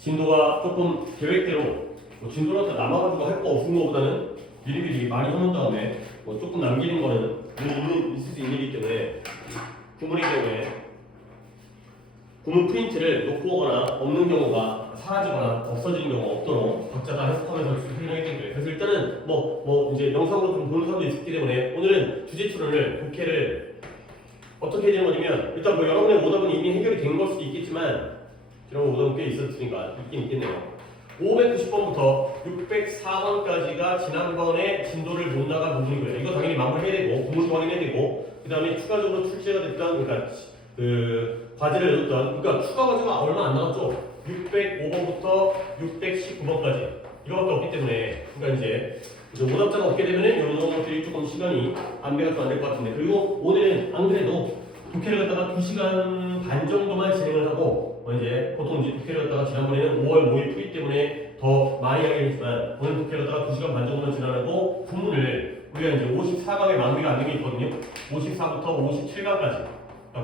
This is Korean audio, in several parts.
진도가 조금 계획대로 뭐 진도를 남아가지고 할 거 없은 거보다는 미리미리 많이 해놓은 다음에 뭐 조금 남기는 거는 있을 수 있는 일이기 때문에 구문이기 때문에 구문 프린트를 놓고 오거나 없는 경우가 사라지거나 없어지는 경우가 없도록 각자 다 해석하면서 설명하기 때문에 그래서 일단은 뭐 이제 영상으로 좀 보는 사람도 있기 때문에 오늘은 주제 추론을 독해를 어떻게 해야 되는 거냐면 일단 뭐 여러분의 오답은 이미 해결이 된 걸 수도 있겠지만 여러분 오답은 꽤 있었으니까 있긴 있겠네요. 590번부터 604번까지가 지난번에 진도를 못 나간 부분이고요. 이거 당연히 마무리해야 되고 구문도 확인해야 되고 그 다음에 추가적으로 출제가 됐던 그러니까 그 과제를 넣었던 그러니까 추가 과제가 얼마 안 남았죠. 605번부터 619번까지 이거밖에 없기 때문에 그러니까 이제 오답자가 없게 되면은 이런 것들이 조금 시간이 안배가 좀 안 될 것 같은데 그리고 오늘은 안 그래도 독해를 갖다가 2시간 반 정도만 진행을 하고 이제 보통 이제 독해를 갖다가 지난번에는 5월 5일 프리 때문에 더 많이 하긴 했지만 오늘 독해를 갖다가 2시간 반 정도만 진행하고 구문을 우리가 이제 54강의 마무리가 안 된 게 있거든요. 54부터 57강까지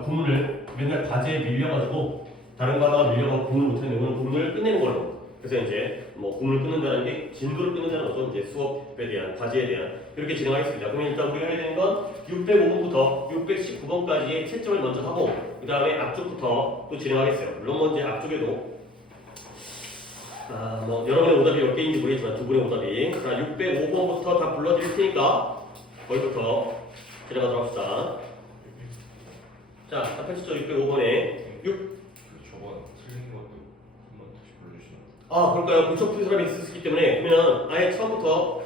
구문을 맨날 과제에 밀려가지고 다른 거 하다가 밀려가고 구문을 못하는 경우는 구문을 끝내는 걸로 그래서 이제 뭐 구문을 끊는다는 게 진도를 끊는다는 거죠. 이제 수업에 대한 과제에 대한 이렇게 진행하겠습니다. 그러면 일단 우리가 해야 되는 건 605번부터 619번까지의 채점을 먼저 하고 그 다음에 앞쪽부터 또 진행하겠어요. 물론 뭐 이제 앞쪽에도 뭐 여러분의 오답이 몇 개인지 모르겠지만 두 분의 오답이 자 605번부터 다 불러드릴 테니까 거기부터 진행하도록 합시다. 자, 다 펼치죠. 605번에 6 저번 틀린 것도 한번 다시 불러주시면. 그럴까요? 고쳐 푼 사람이 있었기 때문에 그러면 아예 처음부터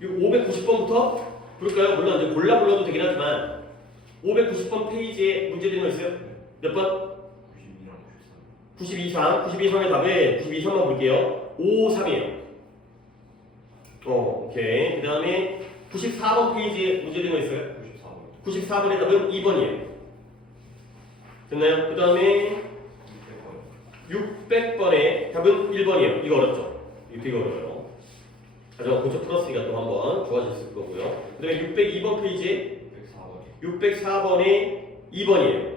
590번부터 부를까요? 물론 이제 골라 불러도 되긴 하지만 590번 페이지에 문제 되는 거 있어요? 몇 번? 92랑 93. 92상의 답에 92상만 볼게요. 53이에요. 오케이. 그 다음에 94번 페이지에 문제 되는 거 있어요? 94번. 94번의 답은 2번이에요. 됐나요? 그 다음에 600번의 답은 1번이에요. 이거 어렵죠? 이거 되게 어려워요. 하지만 고쳐 풀었으니까 또 한번 좋아졌을 거고요. 그 다음에 602번 페이지에 604번에 2번이에요.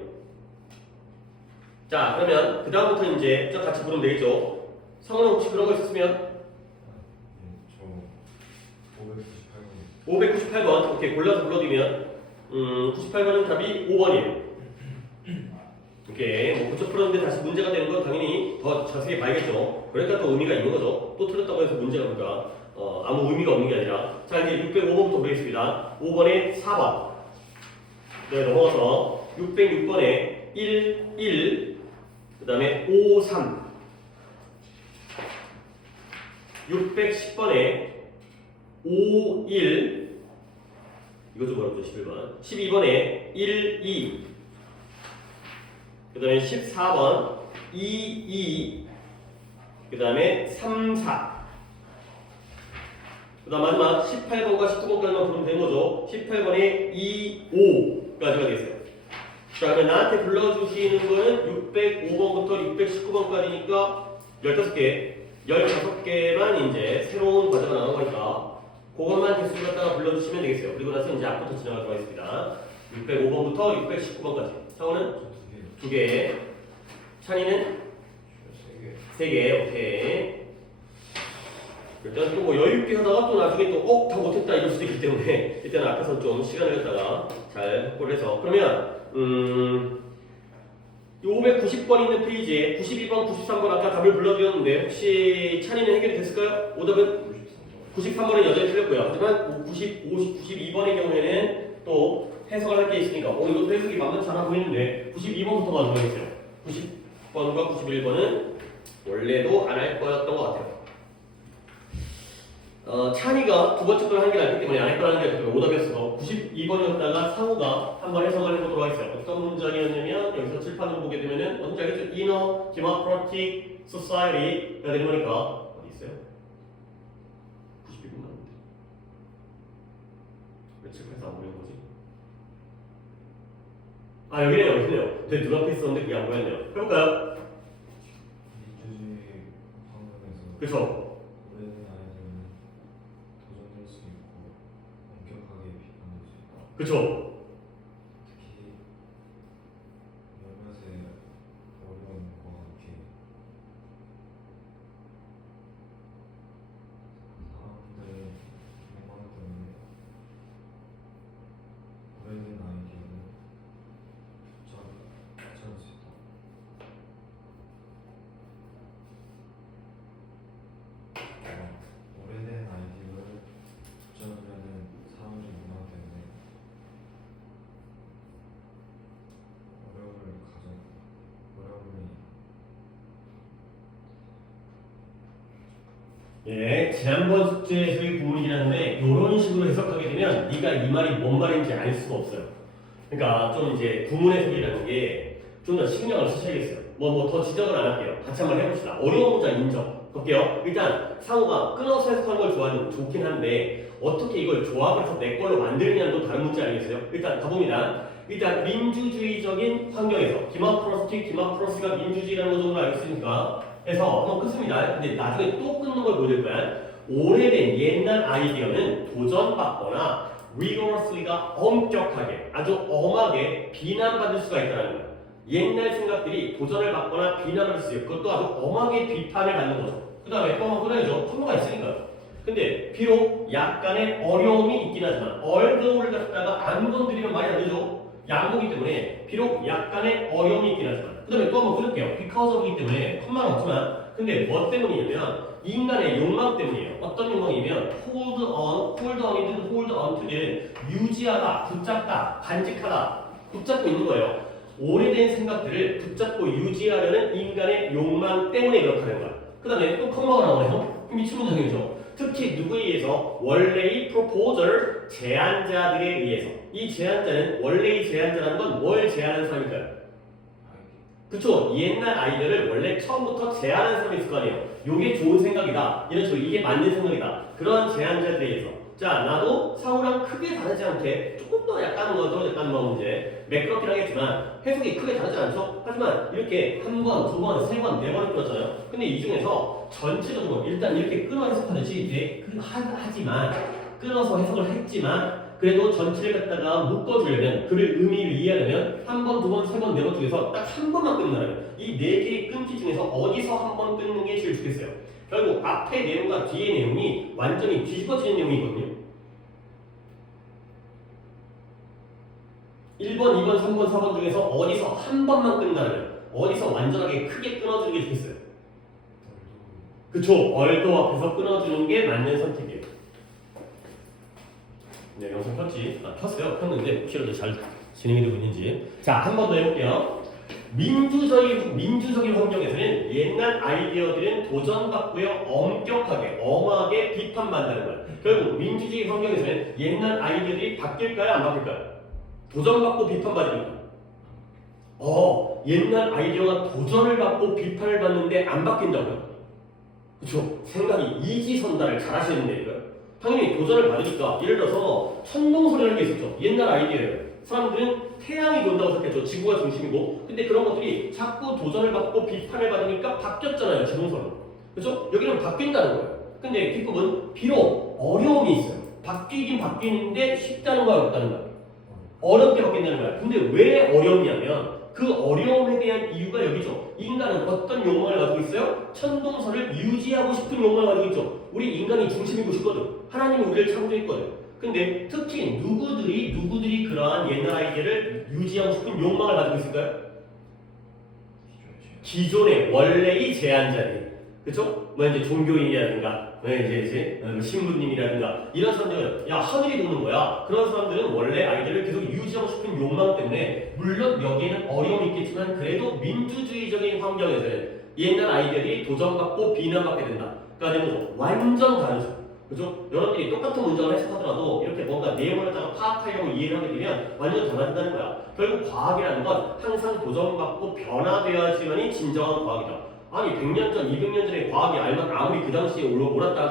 자, 그러면 그 다음부터 이제 저 같이 부르면 되겠죠? 성우는 혹시 그런 거 있었으면? 저 598번. 598번 이렇게 골라서 불러드리면 98번은 답이 5번이에요. 오케이. 뭐 고쳐 풀었는데 다시 문제가 되는 건 당연히 더 자세히 봐야겠죠. 그러니까 또 의미가 있는 거죠. 또 틀렸다고 해서 문제가 뭔가 아무 의미가 없는 게 아니라 자 이제 605번부터 보겠습니다. 5번에 4번 네 넘어가서 606번에 1, 그 다음에 5, 3 610번에 5, 1 이거 좀 어렵죠. 11번 12번에 1, 2 그 다음에 14번 2, 2 그 다음에 3, 4 그 다음 마지막 18번과 19번까지만 부르면 되는 거죠. 18번에 2, 5까지가 되겠어요. 자, 그러면 나한테 불러주시는 거는 605번부터 619번까지니까 15개, 16개만 이제 새로운 과제가 나온 거니까 그것만 개수를 갖다가 불러주시면 되겠어요. 그리고 나서 이제 앞부터 진행하도록 하겠습니다. 605번부터 619번까지. 성우는 2개, 찬이는 3개, 오케이. 일단 또 뭐 여유있게 하다가 또 나중에 또 다 못했다 이럴 수도 있기 때문에 일단 앞에서 좀 시간을 갖다가 잘 확보를 해서 그러면 590번 있는 페이지에 92번, 93번 아까 답을 불러드렸는데 혹시 찬이는 해결이 됐을까요? 오답은 93번은 여전히 틀렸고요. 하지만 92번의 경우에는 또 해석을 할 게 있으니까 이것도 해석이 만만치 않아 보이는데 92번부터가 들어있어요. 90번과 91번은 원래도 안 할 거였던 것 같아요. 찬이가 두 번째 걸 한 게 낫기 때문에 안 할 거라는 게 오답이었어. 92번이었다가 상우가 한번 해석을 해보도록 하겠어요. 어떤 문장이었냐면 여기서 칠판을 보게 되면은 어떤 문장이죠? Inner Democratic Society가 되는 거니까 어디 있어요? 92번 맞는데 왜 칠판에서 안 보이는 거지? 여기네요. 내 눈앞에 있었는데 그게 안 보였네요. 해볼까요? 민주주의 방면에서 그쵸? 오래된 아이들은 도전할 수 있고 엄격하게 비판할 수 있다. 그쵸? 특히 몇몇의 어려운 거 이렇게 오래된 아이디어를 붙잡으려는 사람들이 문화 때문에 어려움이 예, 지난번 숙제에서의 구문이긴 한데 이런 식으로 해석하게 되면 네가 이 말이 뭔 말인지 알 수가 없어요. 그러니까 좀 이제 구문 해석이라는 게 좀 더 신경을 쓰셔야겠어요. 뭐 더 지적을 안 할게요. 같이 한번 해봅시다. 어려운 문장 인정. 볼게요. 일단 상호가 끊어서 해석하는 걸 좋아하는 건 좋긴 한데 어떻게 이걸 조합을 해서 내 걸로 만들느냐는 또 다른 문제 아니겠어요? 일단 가봅니다. 일단 민주주의적인 환경에서 디모크라시가 민주주의라는 거 정도 알겠으니까 해서 한번 끊습니다. 근데 나중에 또 끊는 걸 보여줄 거야. 오래된 옛날 아이디어는 도전받거나 rigorously가 엄격하게 아주 엄하게 비난받을 수가 있다는 거야. 옛날 생각들이 도전을 받거나 비난을 쓰여 그것도 아주 엄하게 비판을 받는 거죠. 그 다음에 또 한번 끊어야죠. 통로가 있으니까. 근데 비록 약간의 어려움이 있긴 하지만 얼더를 갖다가 안 건드리면 말이 안 되죠. 양보기 때문에 비록 약간의 어려움이 있긴 하지만 그 다음에 또 한번 끊을게요. because of이기 때문에 컴마는 없지만 근데 뭐 때문이냐면 인간의 욕망 때문이에요. 어떤 욕망이면 hold이든 hold onto든 유지하다, 붙잡다, 간직하다 붙잡고 있는 거예요. 오래된 생각들을 붙잡고 유지하려는 인간의 욕망 때문에 그렇다는 거야. 그 다음에 또 컴마가 나오네요. 미친 문장이죠. 특히 누구에 의해서? 원래의 프로포저 제안자들에 의해서. 이 제안자는 원래의 제안자라는 건 뭘 제안하는 사람일까요? 그쵸? 옛날 아이디어를 원래 처음부터 제안하는 사람이 있을 거 아니에요. 요게 좋은 생각이다. 이런 식으로 이게 맞는 생각이다. 그런 제안자들에 의해서. 자, 나도 상호랑 크게 다르지 않게 조금 더 약간 뭐 이제 매끄럽긴 하겠지만 해석이 크게 다르지 않죠? 하지만 이렇게 한 번, 두 번, 세 번, 네 번을 끊었잖아요. 근데 이 중에서 전체적으로 일단 이렇게 끊어 해석하듯이 하지만 끊어서 해석을 했지만 그래도 전체를 갖다가 묶어주려면 그를 의미를 이해하려면 한 번, 두 번, 세 번, 네 번 중에서 딱 한 번만 끊는다면 이 네 개의 끊기 중에서 어디서 한 번 끊는 게 제일 좋겠어요? 결국 앞의 내용과 뒤의 내용이 완전히 뒤집어지는 내용이거든요. 1번, 2번, 3번, 4번 중에서 어디서 한 번만 끊는다면 어디서 완전하게 크게 끊어주는 게 좋겠어요? 그쵸? 얼도 앞에서 끊어주는 게 맞는 선택이에요. 네, 영상 켰지? 켰어요. 켰는데 혹시라도 잘 진행이 되고 있는지. 자, 한 번 더 해볼게요. 민주적인 환경에서는 옛날 아이디어들은 도전받고요, 엄격하게, 엄하게 비판받는다는 거예요. 결국 민주주의 환경에서는 옛날 아이디어들이 바뀔까요, 안 바뀔까요? 도전받고 비판받으니까. 옛날 아이디어가 도전을 받고 비판을 받는데 안 바뀐다고요? 그쵸? 생각이 이지선다를 잘 하시는데, 이거요. 당연히 도전을 받으니까, 예를 들어서 천동설이라는 게 있었죠. 옛날 아이디어예요. 사람들은 태양이 돈다고 생각했죠. 지구가 중심이고. 근데 그런 것들이 자꾸 도전을 받고 비판을 받으니까 바뀌었잖아요. 지동설로. 그렇죠? 여기는 바뀐다는 거예요. 근데 기법은 비록 어려움이 있어요. 바뀌긴 바뀌는데 쉽다는 거야, 어렵다는 거야? 어렵게 바뀐다는 거야. 근데 왜 어렵냐면 그 어려움에 대한 이유가 여기죠. 인간은 어떤 욕망을 가지고 있어요? 천동설을 유지하고 싶은 욕망을 가지고 있죠. 우리 인간이 중심이고 싶거든. 하나님은 우리를 창조했거든. 근데 특히 누구들이 그러한 옛날 아이디어를 유지하고 싶은 욕망을 가지고 있을까요? 기존의 원래의 제안자들, 그렇죠? 뭐 이제 종교인이라든가, 뭐 이제 신부님이라든가 이런 사람들은 야 하늘이 도는 거야. 그런 사람들은 원래 아이디어를 계속 유지하고 싶은 욕망 때문에 물론 여기에는 어려움이 있겠지만 그래도 민주주의적인 환경에서는 옛날 아이디어들이 도전받고 비난받게 된다. 그러니까 완전 다르죠. 그죠? 여러분들이 똑같은 문장을 해석하더라도 이렇게 뭔가 내용을 갖다가 파악하려고 이해를 하게 되면 완전 달라진다는 거야. 결국 과학이라는 건 항상 도전받고 변화되어야지만이 진정한 과학이다. 아니 100년 전, 200년 전의 과학이 아무리 그 당시에 옳았다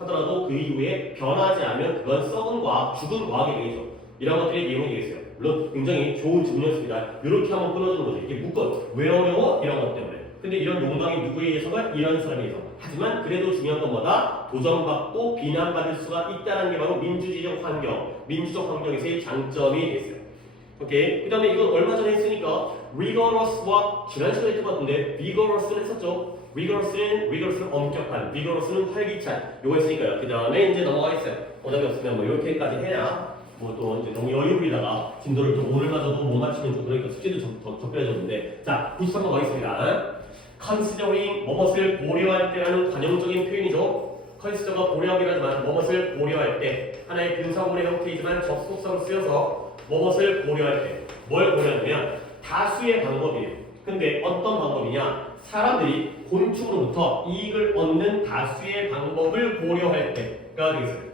하더라도 그 이후에 변하지 않으면 그건 썩은 과학, 죽은 과학이 되겠죠. 이런 것들이 내용이 되겠어요. 물론 굉장히 좋은 질문이었습니다. 이렇게 한번 끊어주는 거죠. 이게 묶어. 왜 어려워? 이런 것 때문에. 근데 이런 욕망이 누구에 의해서가? 이런 사람에 의해서. 하지만 그래도 중요한 건 뭐다? 도전받고 비난받을 수가 있다는 게 바로 민주주의적 환경, 민주적 환경에서의 장점이 됐어요. 오케이. 그 다음에 이건 얼마 전에 했으니까 rigorous와 지난 시간에 했던 것 같은데 vigorous를 했었죠. rigorous는 엄격한, vigorous는 활기찬. 요거 했으니까요. 그 다음에 이제 넘어가겠어요. 오답이 없으면 뭐 이렇게까지 해야 뭐 또 이제 너무 여유 부리다가 진도를 또 오늘마저도 못 맞추면 좀 그러니까 숙제도 더 적혀졌는데 자 93번 가겠습니다. considering 무엇을 고려할 때라는 관용적인 표현이죠. consider가 고려하긴 하지만 무엇을 고려할 때 하나의 분사구문의 형태이지만 접속사로 쓰여서 무엇을 고려할 때 뭘 고려하냐면 다수의 방법이에요. 근데 어떤 방법이냐? 사람들이 곤충으로부터 이익을 얻는 다수의 방법을 고려할 때가 되겠어요.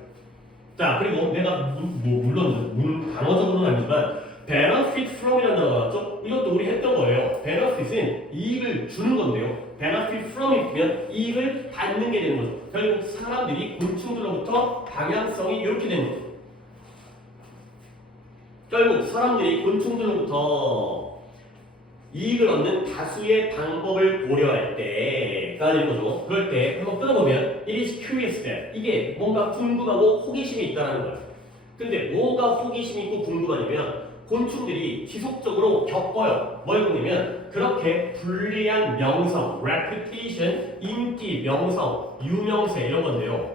자, 그리고 내가 물론 단어적으로는 아니지만 benefit from이라는 단어가 나왔죠? 이것도 우리 했던 거예요. benefit은 이익을 주는 건데요. benefit from이면 이익을 받는 게 되는 거죠. 결국 사람들이 곤충들로부터 방향성이 이렇게 되는 거죠. 결국 사람들이 곤충들로부터 이익을 얻는 다수의 방법을 고려할 때가 되는 거죠. 그럴 때 한번 끊어보면 it is curious that 이게 뭔가 궁금하고 호기심이 있다는 거예요. 근데 뭐가 호기심이 있고 궁금하냐면 곤충들이 지속적으로 겪어요. 뭘 겪냐면 그렇게 불리한 명성, reputation, 인기, 명성, 유명세 이런 건데요.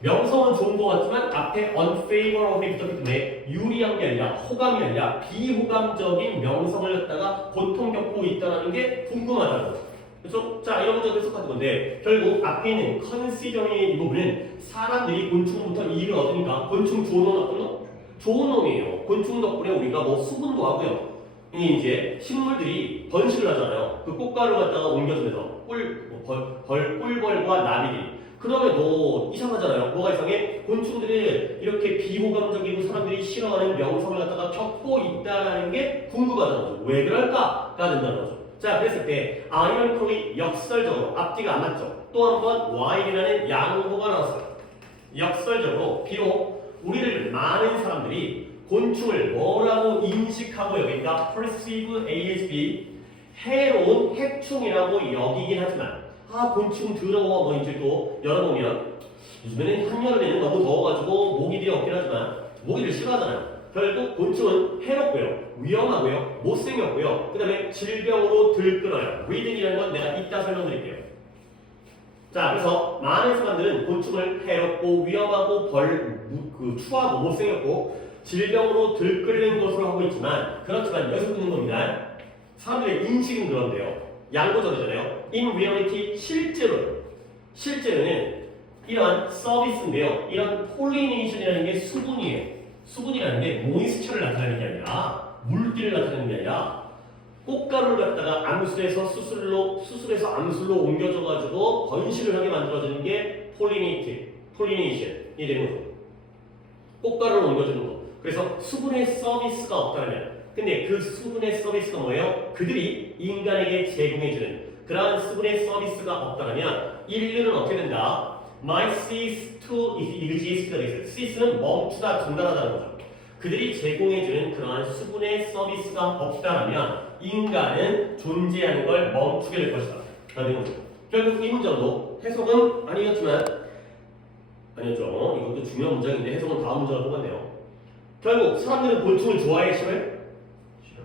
명성은 좋은 것 같지만 앞에 unfavorable이 붙었기 때문에 유리한 게 아니라 호감이 아니라 비호감적인 명성을 갖다가 고통 겪고 있다는 게 궁금하다는 거죠. 그렇죠? 자, 이런 문제도 똑같은 건데 결국 앞에 있는 considering의 이 부분은 사람들이 곤충부터 이익을 얻으니까 곤충 좋은 놈 나쁜 놈? 좋은 놈이에요. 곤충 덕분에 우리가 뭐 수분도 하고요. 이제 식물들이 번식을 하잖아요. 그 꽃가루 갖다가 옮겨주면서 꿀벌과 나비들이 그러면 너 이상하잖아요. 뭐가 이상해? 곤충들이 이렇게 비호감적이고 사람들이 싫어하는 명성을 갖다가 겪고 있다는 게 궁금하다는 거죠. 왜 그럴까가 된다는 거죠. 자, 그랬을 때 ironically 역설적으로 앞뒤가 안 맞죠. 또 한 번 while이라는 양보가 나왔어요. 역설적으로 비록 우리를 많은 사람들이 곤충을 뭐라고 인식하고 여긴가 perceive ASB 해로운 해충이라고 여기긴 하지만 곤충 더러워 뭐 이제 또 열어보면 요즘에는 한여름에는 너무 더워가지고 모기들이 없긴 하지만 모기를 싫어하잖아요. 결국 곤충은 해롭고요, 위험하고요, 못생겼고요, 그 다음에 질병으로 들끓어요. reading이라는 건 내가 이따 설명드릴게요. 자, 그래서 많은 사람들은 곤충을 해롭고 위험하고 추하고 못생겼고 질병으로 들끓는 것으로 하고 있지만 그렇지만 여기서 끊는 겁니다. 사람들의 인식은 그런데요. 양보적이잖아요. In reality 실제로는 이런 서비스인데요. 이런 폴리네이션이라는 게 수분이에요. 수분이라는 게 모이스처를 나타내는 게 아니라 물기를 나타내는 게 아니라 꽃가루를 갖다가 암술에서 수술에서 암술로 옮겨져가지고 번식을 하게 만들어지는 게 폴리네이션이 되는 거죠. 꽃가루를 옮겨주는 거. 그래서 수분의 서비스가 없다면 근데 그 수분의 서비스가 뭐예요? 그들이 인간에게 제공해주는 그러한 수분의 서비스가 없다면 인류는 어떻게 된다? might cease to exist가 되겠어요. cease는 멈추다, 중단하다는 거죠. 그들이 제공해주는 그러한 수분의 서비스가 없다면 인간은 존재하는 걸 멈추게 될 것이다. 라는 거죠. 결국 이 문장도 해석은 아니었지만 아니었죠. 이것도 중요한 문장인데 해석은 다음 문장을 뽑았네요. 결국 사람들은 곤충을 좋아해, 싫어해?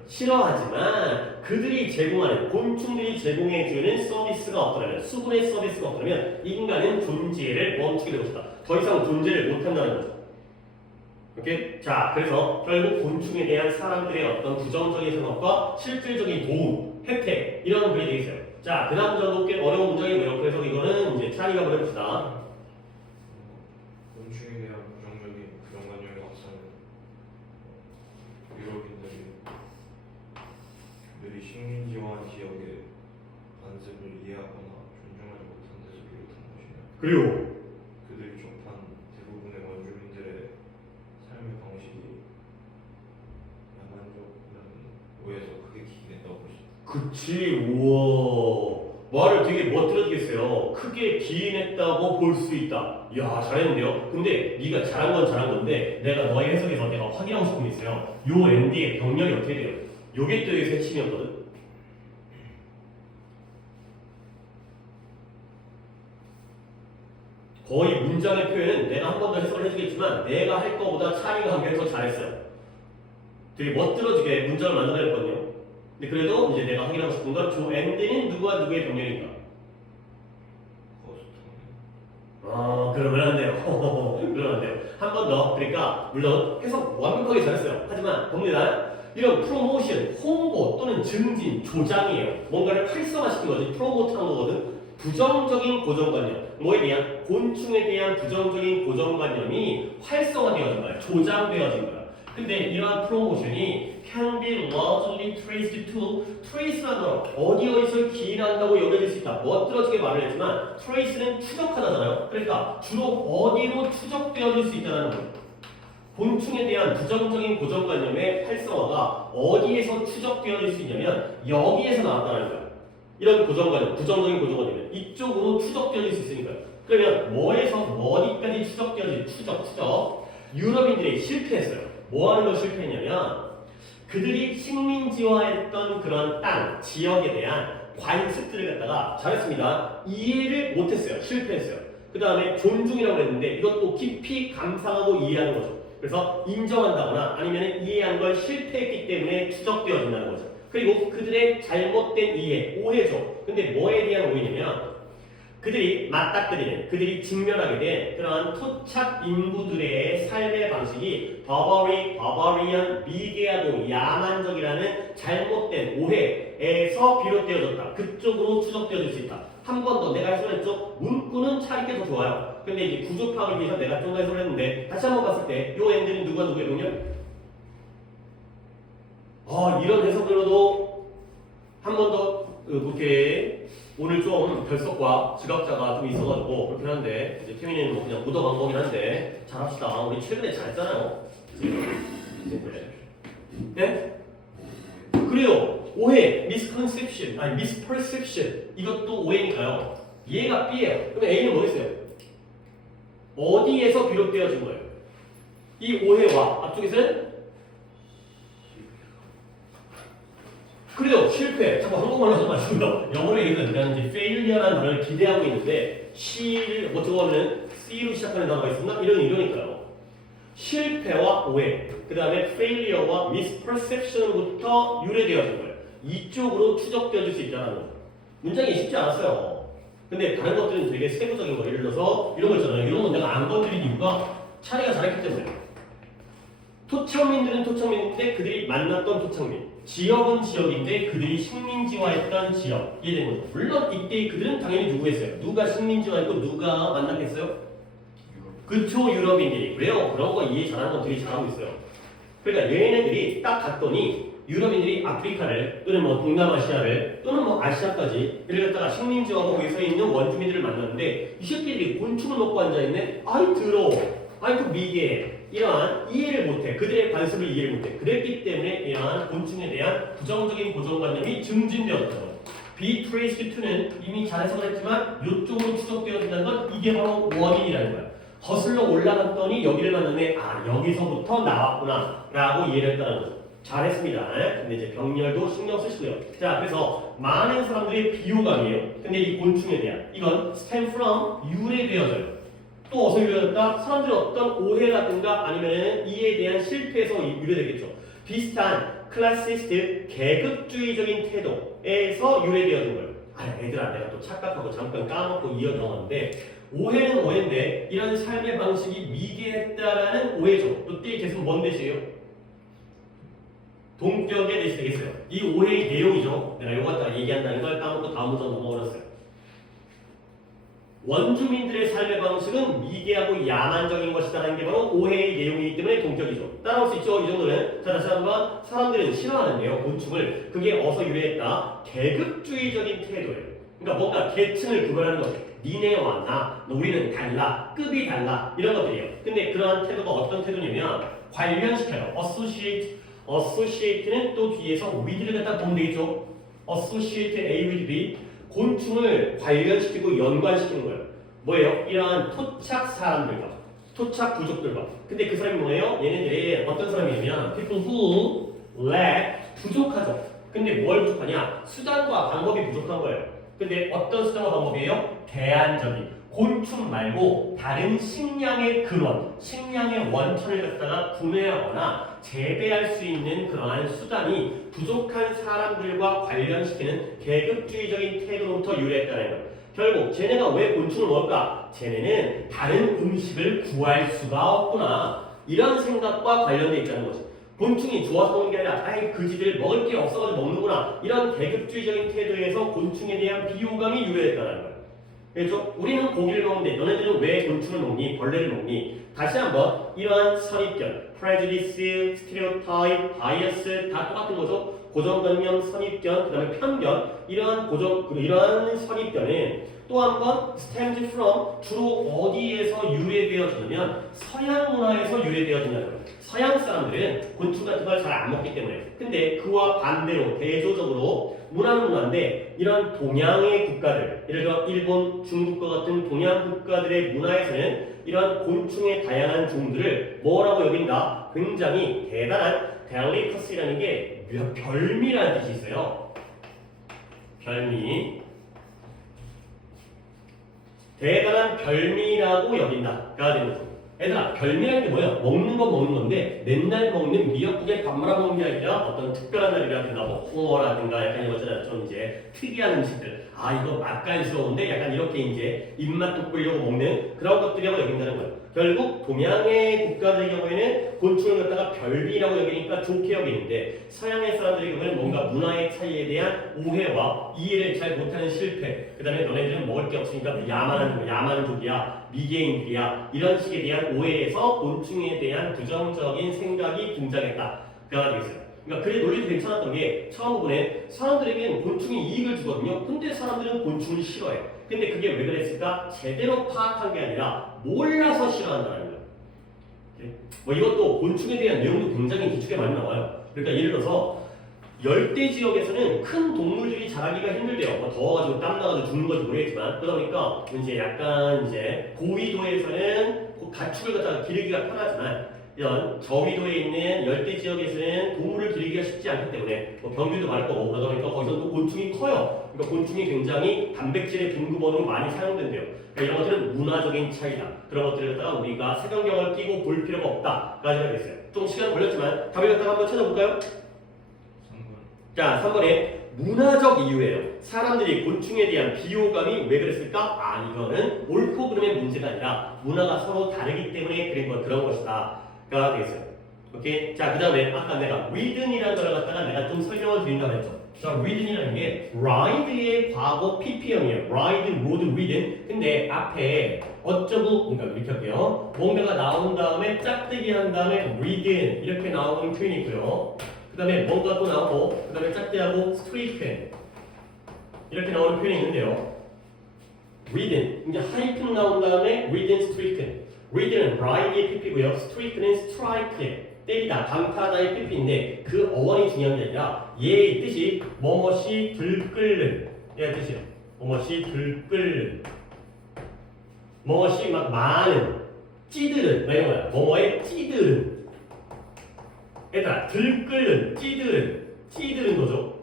싫어하지만 그들이 제공하는 곤충들이 제공해주는 서비스가 없다면 수분의 서비스가 없다면 인간은 존재를 멈추게 될 것이다. 더 이상 존재를 못한다는 거죠. 오케이? 자, 그래서 결국 곤충에 대한 사람들의 어떤 부정적인 생각과 실질적인 도움, 혜택 이런 글이 되어 있어요. 자, 그 다음 문장도 꽤 어려운 문장이고요. 그래서 이거는 이제 차이가 버려봅시다. 곤충에 대한 부정적인 고정관념이 앞서는 유럽인들이 식민지화 지역의 관습을 이해하거나 존중하지 못한 데서 비롯한 것이며 그리고 그들이 접한 대부분의 원주민들의 삶의 방식이 야만적이라는 오해에서 크게 기인했다고 볼 수 있다. 그치, 우와. 말을 되게 멋들어지겠어요. 크게 기인했다고 볼 수 있다. 이야, 잘했는데요? 근데 네가 잘한 건 잘한 건데 내가 너의 해석에서 내가 확인하고 싶은 게 있어요. 요 엔딩의 병렬이 어떻게 돼요? 요게 또 여기서 핵심이었거든? 거의 문장의 표현은 내가 한 번 더 해석을 해주겠지만 내가 할 거보다 차이가 한 개 더 잘했어요. 되게 멋들어지게 문장을 만들어냈거든요. 근데 그래도 이제 내가 확인하고 싶은 건 조 엔드는 누구와 누구의 병렬인가? 그러면 안 돼요. 그러면 안 돼요. 한 번 더. 그러니까 물론 해석 완벽하게 잘했어요. 하지만 봅니다. 이런 프로모션, 홍보 또는 증진, 조장이에요. 뭔가를 활성화시킨 거지. 프로모트한 거거든. 부정적인 고정관념, 뭐에 대한? 곤충에 대한 부정적인 고정관념이 활성화되어진 거야. 조장되어진 거야. 근데 이러한 프로모션이 can be largely traced to trace라는 거 어디에서 기인한다고 여겨질 수 있다. 멋들어지게 말을 했지만 trace는 추적하다잖아요. 그러니까 주로 어디로 추적되어질 수 있다는 거예요. 곤충에 대한 부정적인 고정관념의 활성화가 어디에서 추적되어질 수 있냐면 여기에서 나왔다는 거야. 이런 고정관념, 부정적인 고정관념은 이쪽으로 추적되어질 수 있으니까요. 그러면 뭐에서 어디까지 추적. 유럽인들이 실패했어요. 뭐 하는 걸 실패했냐면 그들이 식민지화했던 그런 땅, 지역에 대한 관습들을 갖다가 잘했습니다. 이해를 못했어요. 실패했어요. 그 다음에 존중이라고 했는데 이것도 깊이 감상하고 이해하는 거죠. 그래서 인정한다거나 아니면 이해한 걸 실패했기 때문에 추적되어진다는 거죠. 그리고 그들의 잘못된 이해, 오해죠. 근데 뭐에 대한 오해냐면 그들이 맞닥뜨리는, 그들이 직면하게 된 그러한 토착 인부들의 삶의 방식이 바바리안, 미개하고 야만적이라는 잘못된 오해에서 비롯되어졌다. 그쪽으로 추적되어질 수 있다. 한 번 더 내가 해설했죠. 문구는 차리게 더 좋아요. 근데 이제 구조 파악을 위해서 내가 좀 더 해설했는데 다시 한 번 봤을 때 요 N들은 누가 누구의 동력? 이런 해석으로도 한 번 더 이렇게 오늘 좀 결석과 지각자가 좀 있어가지고 그렇긴 한데 이제 태민이는 뭐 그냥 묻어간 거긴 한데 잘합시다. 우리 최근에 잘했잖아요. 네? 그래요. 오해, misconception, 아니 misperception 이것도 오해니까요. 얘가 B예요. 그럼 A는 뭐겠어요? 어디에서 비롯되어진 거예요? 이 오해와 앞쪽에서는 그래요. 실패. 자꾸 한국말로 하지 마시고요. 영어로 얘기하면 나는 이제 failure라는 단어를 기대하고 있는데 C를 뭐 저거는 C로 시작하는 단어가 있었나? 이러니까요. 실패와 오해, 그 다음에 failure와 misperception부터 유래되어진 거예요. 이쪽으로 추적되어질 수 있다는 거예요. 문장이 쉽지 않았어요. 근데 다른 것들은 되게 세부적인 거. 예를 들어서 이런 거 있잖아요. 이런 건 내가 안 건드린 이유가 차례가 잘했기 때문에. 토착민들은 토착민인데 그들이 만났던 토착민. 지역은 지역인데 그들이 식민지화했던 지역. 이해되는 거죠. 물론 이때 그들은 당연히 누구였어요? 누가 식민지화했고 누가 만났겠어요? 그쵸, 유럽인들이. 그래요. 그런 거 이해 잘하는 건 되게 잘하고 있어요. 그러니까 얘네들이 딱 갔더니 유럽인들이 아프리카를 또는 뭐 동남아시아를 또는 뭐 아시아까지 이를 갖다가 식민지화하고 거기서 있는 원주민들을 만났는데 이 새끼들이 곤충을 먹고 앉아있네? 아이 더러워. 아이 그 미개해. 이러한 이해를 못해. 그들의 관습을 이해를 못해. 그랬기 때문에 이러한 곤충에 대한 부정적인 고정관념이 증진되었다는 거예요. be traced to는 이미 잘 해석을 했지만 이쪽으로 추적되어진다는 건 이게 바로 원인이라는 거야. 거슬러 올라갔더니 여기를 만났네. 여기서부터 나왔구나 라고 이해를 했다는 거죠. 잘했습니다. 근데 이제 병렬도 신경 쓰시고요. 자, 그래서 많은 사람들이 비호감이에요. 근데 이 곤충에 대한 이건 stem from 유래되어져요. 또 어디서 유래됐다? 사람들의 어떤 오해라든가 아니면 이에 대한 실패에서 유래되겠죠. 비슷한 클래시스트 계급주의적인 태도에서 유래되어진 거예요. 얘들아 내가 또 착각하고 잠깐 까먹고 이어 넘어갔는데 오해는 오해인데 이런 삶의 방식이 미개했다라는 오해죠. 이때 계속 뭔 대시예요? 동격의 대시 되겠어요. 이 오해의 내용이죠. 내가 이거 갖다가 얘기한다는 걸 까먹고 다음 문장 넘어버렸어요. 원주민들의 삶의 방식은 미개하고 야만적인 것이다라는 게 바로 오해의 내용이기 때문에 동격이죠. 따라올 수 있죠. 이 정도는. 자, 다시 한번 사람들은 싫어하는데요. 곤충을. 그게 어디서 유래했다? 계급주의적인 태도예요. 그러니까 뭔가 계층을 구별하는 거죠. 니네와 나, 우리는 달라, 급이 달라 이런 것들이에요. 근데 그러한 태도가 어떤 태도냐면 관련시켜요. associate는 또 뒤에서 with를 갖다 보면 되겠죠. associate A with B 곤충을 관련시키고 연관시키는 거예요. 뭐예요? 이러한 토착 사람들과 토착 부족들과. 근데 그 사람이 뭐예요? 얘네들이 어떤 사람이냐면 people who lack 부족하죠. 근데 뭘 부족하냐? 수단과 방법이 부족한 거예요. 근데 어떤 수단과 방법이에요? 대안적인 곤충 말고 다른 식량의 근원, 식량의 원천을 갖다가 분해하거나 재배할 수 있는 그러한 수단이 부족한 사람들과 관련시키는 계급주의적인 태도로부터 유래했다는 거예요. 결국 쟤네가 왜 곤충을 먹을까? 쟤네는 다른 음식을 구할 수가 없구나. 이런 생각과 관련돼 있다는 거지. 곤충이 좋아서 먹는 게 아니라 아이 그지들 먹을 게 없어가지고 먹는구나 이런 계급주의적인 태도에서 곤충에 대한 비호감이 유래했다는 거예요. 그렇죠? 우리는 고기를 먹는데 너네들은 왜 곤충을 먹니? 벌레를 먹니? 다시 한번 이러한 선입견, prejudice, stereotype, bias 다 똑같은 거죠. 고정관념, 선입견, 그다음에 편견 이러한 선입견은 또 한 번 stems from 주로 어디에서 유래되어지냐면 서양 문화에서 유래되어진다는 거예요. 서양 사람들은 곤충 같은 걸 잘 안 먹기 때문에 근데 그와 반대로 대조적으로 문화는 문화인데 이런 동양의 국가들 예를 들어 일본, 중국과 같은 동양 국가들의 문화에서는 이런 곤충의 다양한 종들을 뭐라고 여긴다? 굉장히 대단한 delicacy라는 게 별미라는 뜻이 있어요. 별미 대단한 별미라고 여긴다가 되는 거죠. 얘들아 별미라는 게 뭐야? 먹는 건 먹는 건데 맨날 먹는 미역국에 밥 말아 먹는 게 아니라 어떤 특별한 날이라든가 뭐 홍어라든가 약간 이거잖아요. 좀 이제 특이한 음식들 아 이거 맛깔스러운데 약간 이렇게 이제 입맛 돋구려고 먹는 그런 것들이라고 여긴다는 거예요. 결국 동양의 국가들의 경우에는 곤충을 갖다가 별미라고 여기니까 좋게 여기는데 서양의 사람들의 경우에는 뭔가 문화의 차이에 대한 오해와 이해를 잘 못하는 실패 그 다음에 너네들은 먹을 게 없으니까 야만족이야 미개인들이야 이런 식에 대한 오해에서 곤충에 대한 부정적인 생각이 등장했다가 되겠어요. 그러니까 그래 논리도 괜찮았던 게 처음 부분에 사람들에게는 곤충이 이익을 주거든요. 근데 사람들은 곤충을 싫어해. 근데 그게 왜 그랬을까? 제대로 파악한 게 아니라 몰라서 싫어한다는 거예요. 뭐 이것도 곤충에 대한 내용도 굉장히 기초에 많이 나와요. 그러니까 예를 들어서 열대 지역에서는 큰 동물들이 자라기가 힘들대요. 뭐 더워가지고 땀 나가지고 죽는 건지 모르겠지만 그러다 보니까 이제 약간 이제 고위도에서는 가축을 갖다가 기르기가 편하지만 이런 저위도에 있는 열대 지역에서는 동물을 기르기가 쉽지 않기 때문에 뭐 병들도 많을 거고 그러다 보니까 거기서 또 곤충이 커요. 그러니까 곤충이 굉장히 단백질의 공급원으로 많이 사용된대요. 그러니까 이런 것들은 문화적인 차이다. 그런 것들을 갖다가 우리가 색안경을 끼고 볼 필요가 없다까지가 됐어요. 좀 시간 걸렸지만 답을 갖다가 한번 찾아볼까요? 3번. 자, 3번에 문화적 이유예요. 사람들이 곤충에 대한 비호감이 왜 그랬을까? 아, 이거는 옳고 그름의 문제가 아니라 문화가 서로 다르기 때문에 그런 것이다. 가 되겠어요. 오케이? 자, 그 다음에 아까 내가 read이라는 걸 갖다가 내가 좀 설명을 드린다고 했죠. 자, read이라는 게 ride의 과거 PP형이에요. ride, rode, read. 근데 앞에 어쩌고, 그러니까 이렇게 할게요. 뭔가가 나온 다음에 짝대기 한 다음에 read 이렇게 나오는 표현이 있고요. 그 다음에 뭔가 또 나오고, 그 다음에 짝대하고 streak 이렇게 나오는 표현이 있는데요. read, 이제 하이픈 나온 다음에 read and streak. read는 ride의 pp고요. streak는 strike의 때리다, 강타다의 pp인데 그 어원이 중요한 게 아니라 얘의 뜻이 뭐뭇이 들끓는 얘의 뜻이에요. 뭐뭇이 들끓는 뭐뭇이 막 많은 찌들은 이런 거야. 뭐뭐의 찌들은 얘들아 들끓는 찌들은 거죠.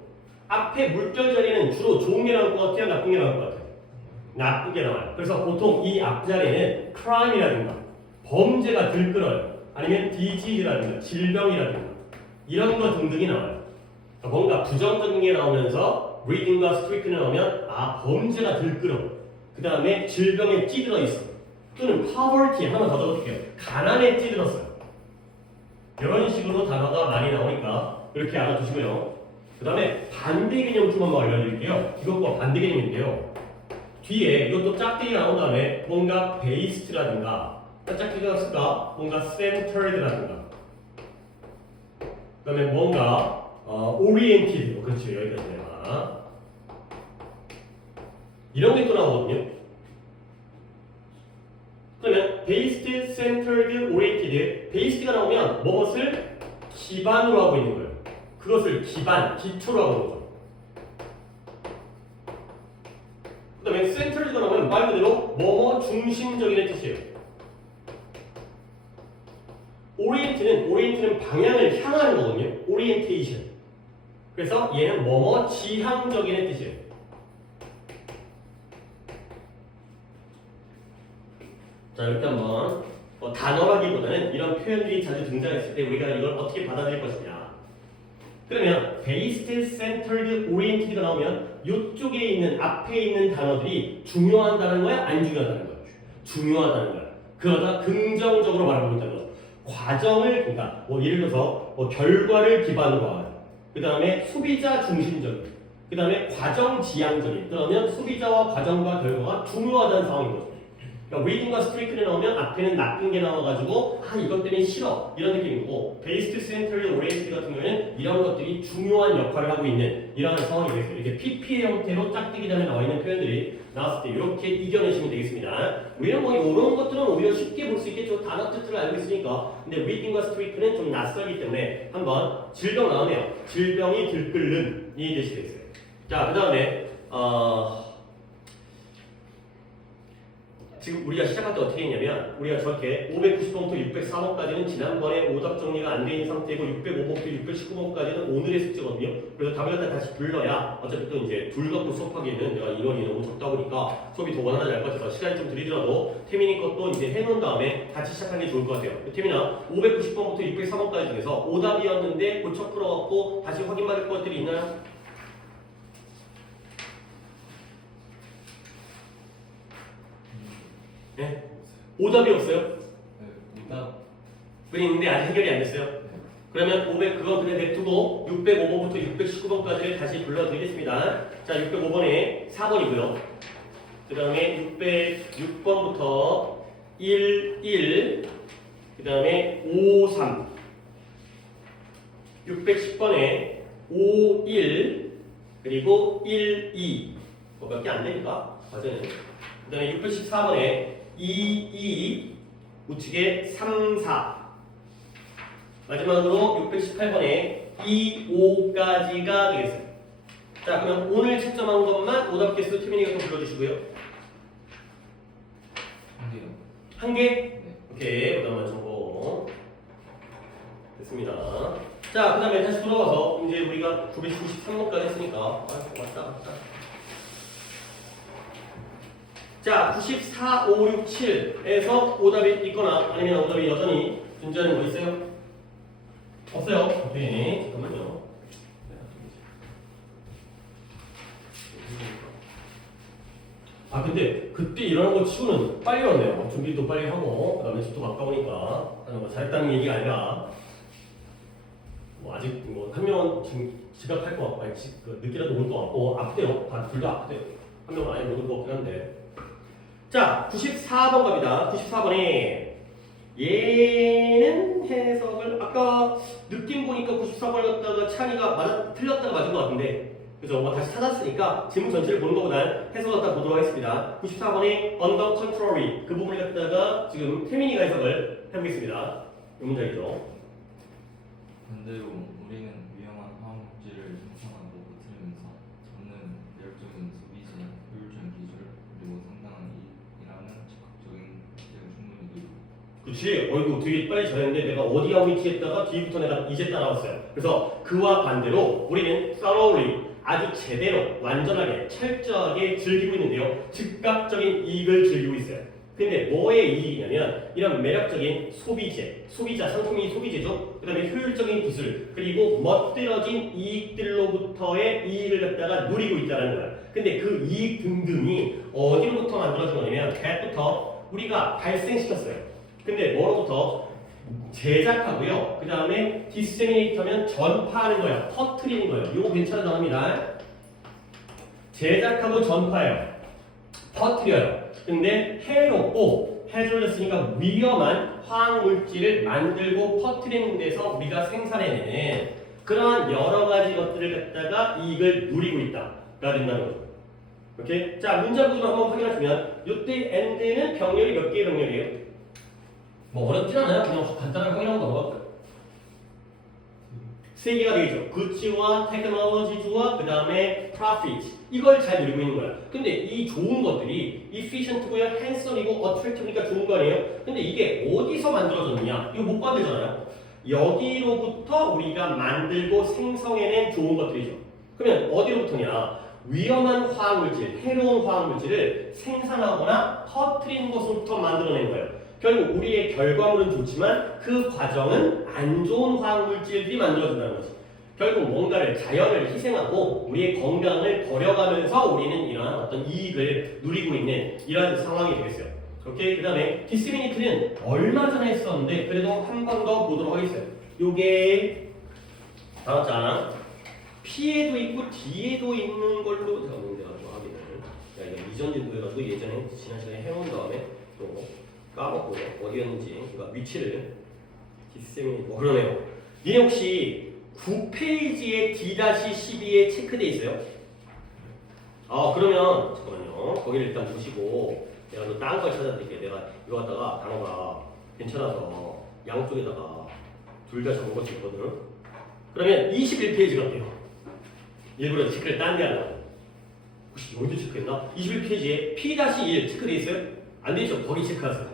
앞에 물결 자리에는 주로 좋은 게 나올 것 같아요? 나쁜 게 나올 것 같아요? 나쁘게 나와요. 그래서 보통 이 앞자리에는 crime이라든가 범죄가 들끓어요. 아니면 disease라든가 질병이라든가 이런 거 등등이 나와요. 그러니까 뭔가 부정적인 게 나오면서 reading과 streak이 나오면 아 범죄가 들끓어. 그 다음에 질병에 찌들어 있어. 또는 poverty 하나 더 적어줄게요. 가난에 찌들었어요. 이런 식으로 단어가 많이 나오니까 이렇게 알아두시고요. 그 다음에 반대 개념 좀 한번 알려드릴게요. 이것과 반대 개념인데요. 뒤에 이것도 짝대기 나온 다음에 뭔가 based라든가 짝대기가 없을까? 뭔가 centered라든가 그 다음에 뭔가 oriented 그렇죠 여기까지네요. 이런 게 또 나오거든요. 그러면 based, centered, oriented based가 나오면 무엇을 기반으로 하고 있는 거예요. 그것을 기초로 하고 있는 거죠. 그 다음에 centered가 나오면 말 그대로 뭐뭐 중심적인 뜻이에요. 오리엔트는 방향을 향하는 거거든요. 오리엔테이션. 그래서 얘는 뭐뭐 지향적인 뜻이에요. 자, 이렇게 한번 단어라기보다는 이런 표현들이 자주 등장했을 때 우리가 이걸 어떻게 받아들일 것이냐. 그러면 based, centered, oriented가 나오면 이쪽에 있는 앞에 있는 단어들이 중요하다는 거야? 안 중요하다는 거야? 중요하다는 거야. 그러다 긍정적으로 말하고 있다는 거죠. 과정을 그러니까 뭐 예를 들어서 뭐 결과를 기반으로 한 그 다음에 소비자 중심적인 그 다음에 과정 지향적인 그러면 소비자와 과정과 결과가 중요하다는 상황인 거죠. 그러니까 reading과 strictly 나오면 앞에는 나쁜 게 나와가지고 아 이것 때문에 싫어 이런 느낌이고 based, centered, oriented 같은 경우에는 이런 것들이 중요한 역할을 하고 있는 이런 상황이 되겠어요. 이렇게 PP의 형태로 짝대기 다음에 나와 있는 표현들이 나왔을 때 이렇게 이겨내시면 되겠습니다. 우리는 뭐 이런 것들은 오히려 쉽게 볼 수 있겠죠. 단어 뜻을 알고 있으니까. 근데 reading과 strict는 좀 낯설기 때문에 한번 질병 나오네요. 질병이 들끓는 이 뜻이 되겠어요. 자, 그 다음에 지금 우리가 시작할 때 어떻게 했냐면 우리가 저렇게 590번부터 604번까지는 지난번에 오답 정리가 안 돼 있는 상태이고 605번부터 619번까지는 오늘의 숙제거든요. 그래서 답을 갖다 다시 불러야 어차피 또 이제 둘 갖고 수업하기에는 내가 인원이 너무 적다 보니까 수업이 더 원활하지 않을 것 같아서 시간이 좀 들이더라도 태민이 것도 이제 해놓은 다음에 같이 시작하는 게 좋을 것 같아요. 태민아 590번부터 604번까지 중에서 오답이었는데 고쳐 풀어갖고 다시 확인받을 것들이 있나요? 네? 오답이 없어요? 네, 오답. 뿐 있는데 아직 해결이 안 됐어요. 그러면 500 그건 그냥 냅두고 605번부터 619번까지를 다시 불러드리겠습니다. 자, 605번에 4번이고요. 그 다음에 606번부터 11, 그 다음에 53, 610번에 51, 그리고 12. 몇 개 안 되니까 과제는. 그 다음에 614번에 22, 우측에 34. 마지막으로 618번에 25까지가 되겠어요. 자, 그럼 오늘 채점한 것만 오답 개수 태민이가 또 불러주시고요. 한 개요. 한 개? 네. 오케이, 오답만 정보. 됐습니다. 자, 그 다음에 다시 돌아와서 이제 우리가 993번까지 했으니까 왔다. 자, 94, 5, 6, 7에서 오답이 있거나 아니면 오답이 여전히 존재하는 거 있어요? 없어요? 오케이, 잠깐만요. 아, 근데 그때 일어난 거 치고는 빨리 왔네요. 준비도 빨리 하고 그 다음에 집도 가까우니까 하는 거 잘했다는 얘기가 아니라 뭐 아직 뭐 한 명은 지금 지각할 것 같고 아니, 늦게라도 올 것 같고 아프대요. 둘 다 아프대요. 한 명은 아예 못 올 것 같긴 한데 자, 94번 갑니다. 94번에 얘는 해석을 아까 느낌 보니까 94번을 갖다가 찬이가 틀렸다가 맞은 것 같은데 그죠? 뭐 다시 찾았으니까 질문 전체를 보는 것보다는 해석을 갖다 보도록 하겠습니다. 94번에 under control이 그 부분을 갖다가 지금 태민이가 해석을 해보겠습니다. 이 문장이죠. 반대로 우리는 위험한 화학물질을 생산하고 퍼뜨리면서 얻는 매력적인 소비재, 효율적인 기술, 그리고 상당한 이익이라는 적극적인 혜택을 충분히 누리고. 그치? 어이구 되게 빨리 잘했는데 내가 어디 하고 있지했다가 뒤부터 내가 이제 따라왔어요. 그래서 그와 반대로 우리는 thoroughly 아주 제대로 완전하게 철저하게 즐기고 있는데요. 즉각적인 이익을 즐기고 있어요. 근데 뭐의 이익이냐면 이런 매력적인 소비자, 상품이 소비재죠. 그 다음에 효율적인 기술, 그리고 멋들어진 이익들로부터의 이익을 갖다가 누리고 있다는 거야. 근데 그 이익 등등이 어디로부터 만들어진 거냐면 대부터 우리가 발생시켰어요. 근데 뭐로부터? 제작하고요. 그 다음에 디세미네이트하면 전파하는 거예요. 퍼뜨리는 거예요. 이거 괜찮은 단어입니다. 제작하고 전파해요. 퍼뜨려요. 근데 해롭고 해줄렸으니까 위험한 화학물질을 만들고 퍼뜨리는 데서 우리가 생산해내는 그러한 여러 가지 것들을 갖다가 이익을 누리고 있다가 된다는 거죠. 오케이? 자, 문장 구조 한번 확인하시면 이때 end는 병렬이 몇 개의 병렬이에요? 뭐 어렵진 않아요. 그냥 간단하게 확인하고 넘어갈까요? 3개가 되겠죠. Goods와 Technologies와 그 다음에 Profit 이걸 잘 누리고 있는 거야. 근데 이 좋은 것들이 Efficient고요, Handsome이고 Attractive니까 좋은 거 아니에요? 근데 이게 어디서 만들어졌느냐? 이거 못 만들잖아요. 여기로부터 우리가 만들고 생성해낸 좋은 것들이죠. 그러면 어디로부터냐? 위험한 화학물질, 해로운 화학물질을 생산하거나 퍼뜨리는 것으로부터 만들어낸 거예요. 결국 우리의 결과물은 좋지만 그 과정은 안 좋은 화학물질들이 만들어진다는 거지. 결국 뭔가를 자연을 희생하고 우리의 건강을 버려가면서 우리는 이러한 어떤 이익을 누리고 있는 이러한 상황이 되겠어요. 오케이. 그 다음에 디스미니트는 얼마 전에 했었는데 그래도 한 번 더 보도록 하겠어요. 요게 나왔잖아. P에도 있고 D에도 있는 걸로 제가 문제가지고 확인을. 야, 이거 이전진도 해가지고 예전에 지난 시간에 해온 다음에 또 까먹고 어디였는지 그러니까 위치를 디스미니트. 그러네요. 얘 혹시 9페이지에 D-12에 체크돼 있어요? 그러면 잠깐만요. 거기를 일단 보시고 내가 또 다른 걸 찾아드릴게요. 내가 이거 갖다가 단어가 괜찮아서 양쪽에다가 둘 다 적은 거 있거든. 그러면 21페이지 같아요. 일부러 체크를 딴 데 하려고. 혹시 여기도 체크했나? 21페이지에 P-1 체크돼 있어요? 안 되죠? 거기 체크하세요.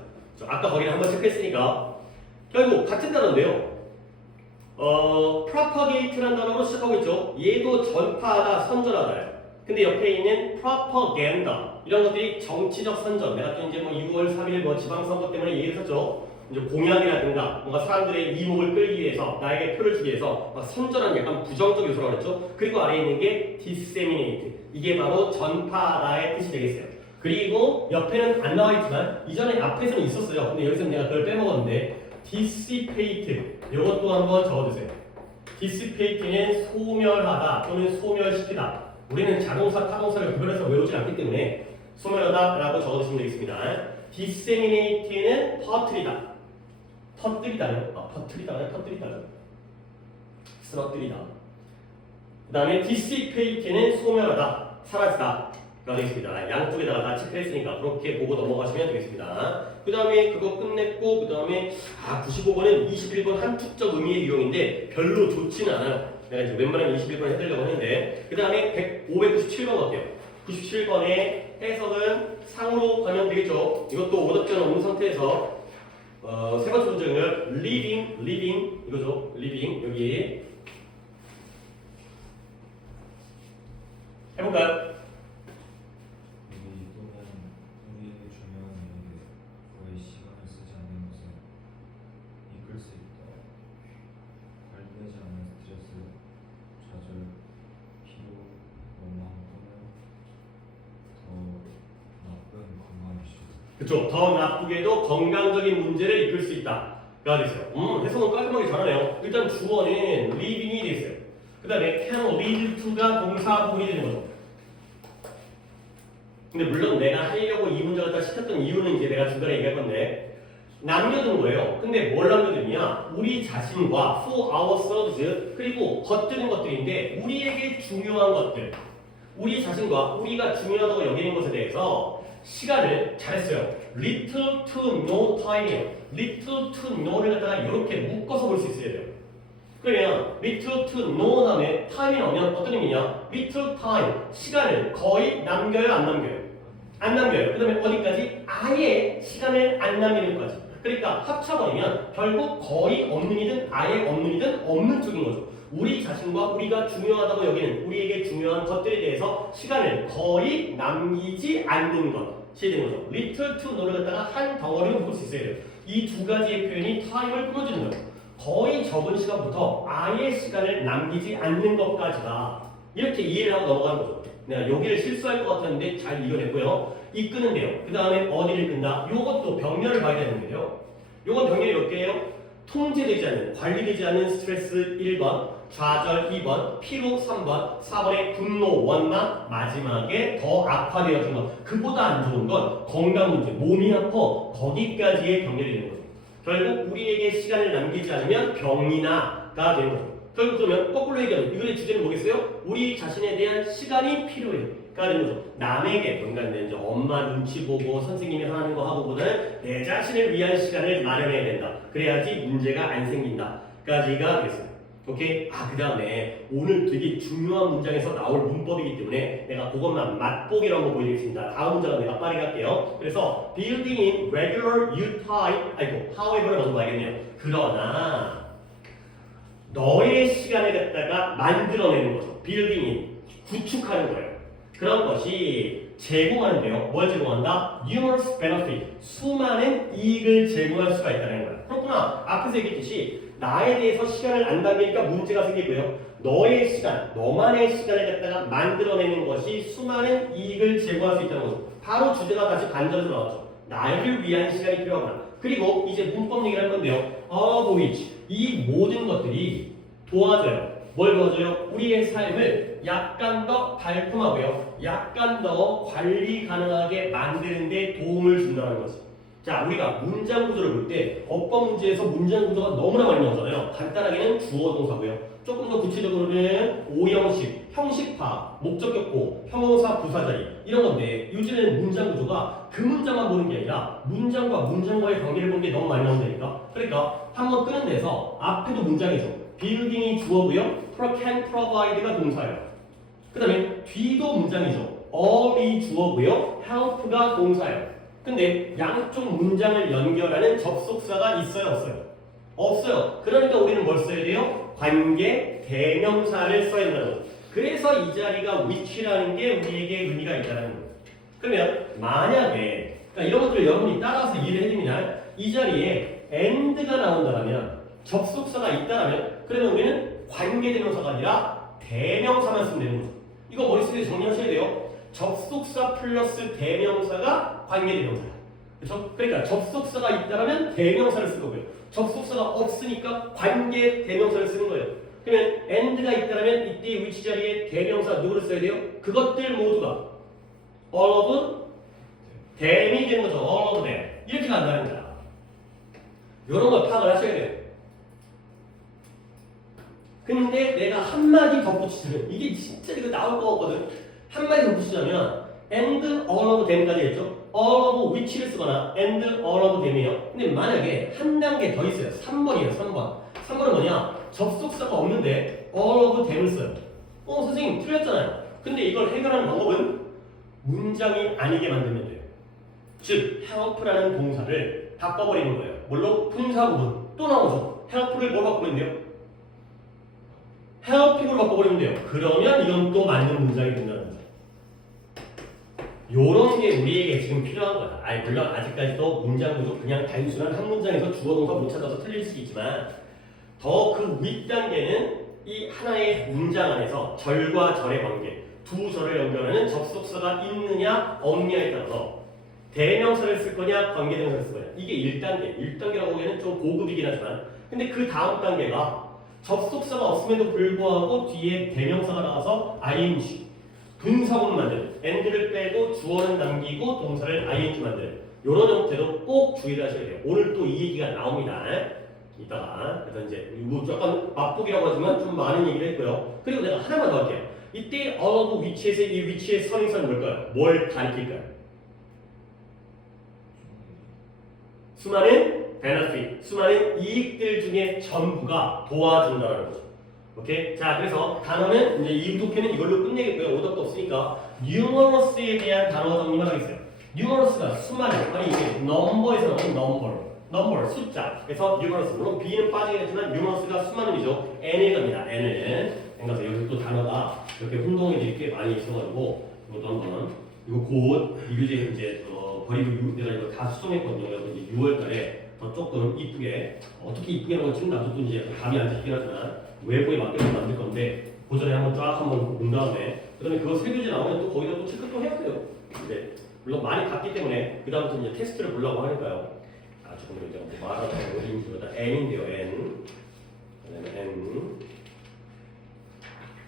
아까 거기를 한번 체크했으니까 결국 같은 단어인데요. propagate라는 단어로 시작하고 있죠. 얘도 전파하다, 선전하다예요. 근데 옆에 있는 propaganda 이런 것들이 정치적 선전. 내가 또 이제 뭐 6월 3일 뭐 지방선거 때문에 얘기를 했죠. 이제 공약이라든가 뭔가 사람들의 이목을 끌기 위해서 나에게 표를 주기 위해서 막 선전하는 약간 부정적 요소라고 그랬죠. 그리고 아래에 있는 게 disseminate. 이게 바로 전파하다의 뜻이 되겠어요. 그리고 옆에는 안 나와 있지만 이전에 앞에서는 있었어요. 근데 여기서는 내가 그걸 빼먹었는데 dissipate 이것도 한번 적어주세요. dissipate는 소멸하다 또는 소멸시키다. 우리는 자동사, 타동사를 구별해서 외우지 않기 때문에 소멸하다라고 적어주시면 되겠습니다. disseminate는 퍼뜨리다. 터뜨리다는 터뜨리다는 쓰러뜨리다. 그 다음에 dissipate는 소멸하다, 사라지다 가 되겠습니다. 양쪽에다가 다 체크했으니까 그렇게 보고 넘어가시면 되겠습니다. 그 다음에 그거 끝냈고 그 다음에 95번은 21번 한축적 의미의 유형인데 별로 좋지는 않아요. 내가 이제 웬만하면 21번 해드리려고 했는데 그 다음에 597번 어때요? 97번의 해석은 상으로 가면 되겠죠. 이것도 오답전 없는 상태에서 세 번째 문제는 living 이거죠. living 여기 해볼까요? 여기 또는 우리에게 중요한 일에 거의 시간을 쓰지 않는 것은 이끌 수 있다. 관리되지 않은 스트레스, 좌절, 피로, 원망 또는 더 나쁜 건강 이슈. 그쵸. 더 나쁘게도 건강적인 문제를 이끌 수 있다. 가 됐어요. 해석은 깔끔하게 잘하네요. 일단 주어는 living이 됐어요. 그 다음에 can lead to가 동사 부분이 되는 거죠. 근데 물론 내가 하려고 이 문제 갖다 시켰던 이유는 이제 내가 중간에 얘기할 건데 남겨둔 거예요. 근데 뭘 남겨두냐? 우리 자신과 for ourselves 그리고 겉드는 것들인데 우리에게 중요한 것들 우리 자신과 우리가 중요하다고 여기는 것에 대해서 시간을 잘했어요. little to no time이에요. little to no를 갖다가 이렇게 묶어서 볼 수 있어야 돼요. 그러면 little to no 다음에 time이 나오면 어떤 의미냐? little time 시간을 거의 남겨요 안 남겨요? 안 남겨요. 그 다음에 어디까지? 아예 시간을 안 남기는 것까지. 그러니까 합쳐버리면 결국 거의 없는 이든 아예 없는 이든 없는 쪽인 거죠. 우리 자신과 우리가 중요하다고 여기는 우리에게 중요한 것들에 대해서 시간을 거의 남기지 않는 것이 되는 거죠. little to no를 갖다가 한 덩어리로 볼 수 있어야 돼요. 이 두 가지의 표현이 time을 끊어주는 거예요. 거의 적은 시간부터 아예 시간을 남기지 않는 것까지가 이렇게 이해를 하고 넘어가는 거죠. 내가 여기를 실수할 것 같았는데 잘 이겨냈고요. 이끄는데요. 그 다음에 어디를 끈다? 요것도 병렬을 봐야 되는데요. 요건 병렬이 몇 개예요? 통제되지 않는, 관리되지 않는 스트레스 1번, 좌절 2번, 피로 3번, 4번의 분노, 원망, 마지막에 더 악화되어진 것. 그보다 안 좋은 건 건강 문제, 몸이 아파 거기까지의 병렬이 되는 거죠. 결국 우리에게 시간을 남기지 않으면 병이나가 되는 거죠. 결국 그러면 거꾸로 얘기하면 이거의 주제는 뭐겠어요? 우리 자신에 대한 시간이 필요해가 되는 거죠. 남에게 그러니까 이제 엄마 눈치 보고 선생님이 하는 거 하고보다는 내 자신을 위한 시간을 마련해야 된다. 그래야지 문제가 안 생긴다까지가 되겠어요. 오케이? 그 다음에 오늘 되게 중요한 문장에서 나올 문법이기 때문에 내가 그것만 맛보기로 한번 보여드리겠습니다. 다음 문장은 내가 빠르게 할게요. 그래서 building in regular U type, however를 먼저 봐야겠네요. 그러나 너의 시간을 갖다가 만들어내는 거죠. building in, 구축하는 거예요. 그런 것이 제공하는데요. 뭘 제공한다? numerous benefit, 수많은 이익을 제공할 수가 있다는 거예요. 그렇구나. 앞에서 얘기했듯이 나에 대해서 시간을 안 남기니까 문제가 생기고요. 너의 시간, 너만의 시간을 갖다가 만들어내는 것이 수많은 이익을 제공할 수 있다는 거죠. 바로 주제가 다시 반전에서 나왔죠. 나를 위한 시간이 필요하구나. 그리고 이제 문법 얘기를 할 건데요. of which 이 모든 것들이 도와줘요. 뭘 도와줘요? 우리의 삶을 약간 더 달콤하고요. 약간 더 관리 가능하게 만드는 데 도움을 준다는 거지. 자, 우리가 문장 구조를 볼 때 어법 문제에서 문장 구조가 너무나 많이 나오잖아요. 간단하게는 주어 동사고요. 조금 더 구체적으로는 오형식, 형식파, 목적격보, 형용사, 부사자리 이런 건데 요즘에는 문장 구조가 그 문장만 보는 게 아니라 문장과 문장과의 관계를 보는 게 너무 많이 나온다니까. 그러니까 한번 끄는 데서 앞에도 문장이죠. building이 주어고요. can provide가 동사예요. 그 다음에 뒤도 문장이죠. all이 주어고요. help가 동사예요. 근데 양쪽 문장을 연결하는 접속사가 있어요, 없어요? 없어요. 그러니까 우리는 뭘 써야 돼요? 관계 대명사를 써야 된다는 거죠. 그래서 이 자리가 which라는 게 우리에게 의미가 있다는 거예요. 그러면 만약에 그러니까 이런 것들을 여러분이 따라서 이해를 해주면 이 자리에 and가 나온다면 접속사가 있다면 그러면 우리는 관계 대명사가 아니라 대명사만 쓰면 되는 거죠. 이거 머릿속에 정리하셔야 돼요. 접속사 플러스 대명사가 관계대명사야. 그렇죠? 그러니까 접속사가 있다면 대명사를 쓸 거고요. 접속사가 없으니까 관계대명사를 쓰는 거예요. 그러면 and가 있다면 이때 which 자리에 대명사 누구를 써야 돼요? 그것들 모두가 all of them이 되는 거죠. all of them. 이렇게 간다는 거야. 이런 걸 파악을 하셔야 돼요. 근데 내가 한마디 덧붙이면 이게 진짜 이거 나올 거 같거든. 한마디 덧붙이자면 and all of them까지 했죠. all of which를 쓰거나 and all of them이에요. 근데 만약에 한 단계 더 있어요. 3번이에요. 3번. 3번은 뭐냐? 접속사가 없는데 all of them을 써요. 선생님 틀렸잖아요. 근데 이걸 해결하는 방법은 문장이 아니게 만들면 돼요. 즉 help라는 동사를 바꿔버리는 거예요. 물론 분사 부분 또 나오죠. help를 뭘 바꾸면 돼요? helping으로 바꿔버리면 돼요. 그러면 이건 또 맞는 문장이 된다는 거죠. 요런 게 우리에게 지금 필요한 거야. 물론 아직까지도 문장 구조 그냥 단순한 한 문장에서 주어 동사 못 찾아서 틀릴 수 있지만 더 그 윗단계는 이 하나의 문장 안에서 절과 절의 관계 두 절을 연결하는 접속사가 있느냐 없느냐에 따라서 대명사를 쓸 거냐 관계대명사를 쓸 거냐 이게 1단계 1단계라고 하기에는 좀 고급이긴 하지만 근데 그 다음 단계가 접속사가 없음에도 불구하고 뒤에 대명사가 나와서 ing 분사구문 만드는 and를 빼고 주어는 남기고 동사를 ing 만드는 이런 형태도 꼭 주의를 하셔야 돼요. 오늘 또 이 얘기가 나옵니다. 이따가 그래서 이제 뭐 약간 맛보기라고 하지만 좀 많은 얘기를 했고요. 그리고 내가 하나만 더 할게요. 이때 all of which에서 이 which의 선행사는 뭘까요? 뭘 가리킬까요? 수많은 benefit, 수많은 이익들 중에 전부가 도와준다는 거죠. 오케이? 자, 그래서 단어는 이제 이 도표는 이걸로 끝내겠고요. 오답도 없으니까 numerous에 대한 단어 정리만 하겠어요. numerous가 수많은, 아니 이게 number에서 나온 number, 숫자. 그래서 numerous, 물론 b는 빠지긴 했지만 numerous가 수많은이죠. n을 갑니다. n을. 그래서 여기 또 단어가 이렇게 혼동이 꽤 많이 있어가지고 이것도 한번 이거 곧 이규제 이제 버리고 내가 이거 다 수정했거든요. 그래서 이제 6월달에 더 조금 이쁘게 어떻게 이쁘게 하는 건지 나도 또 이제 감이 안 잡히긴 하지만 외부에 맡겨서 만들 건데 그 전에 한번 쫙 한번 본 다음에 그다음에 그거 세 교재 나오면 또 거기다 또 체크 또 해야 돼요. 근데 물론 많이 갔기 때문에 그 다음부터 이제 테스트를 보려고 하니까요. 조금 이제 말하자면 어딘지보다 n인데요. n 그다음에 n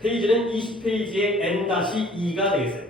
페이지는 20페이지에 n-2가 되겠어요.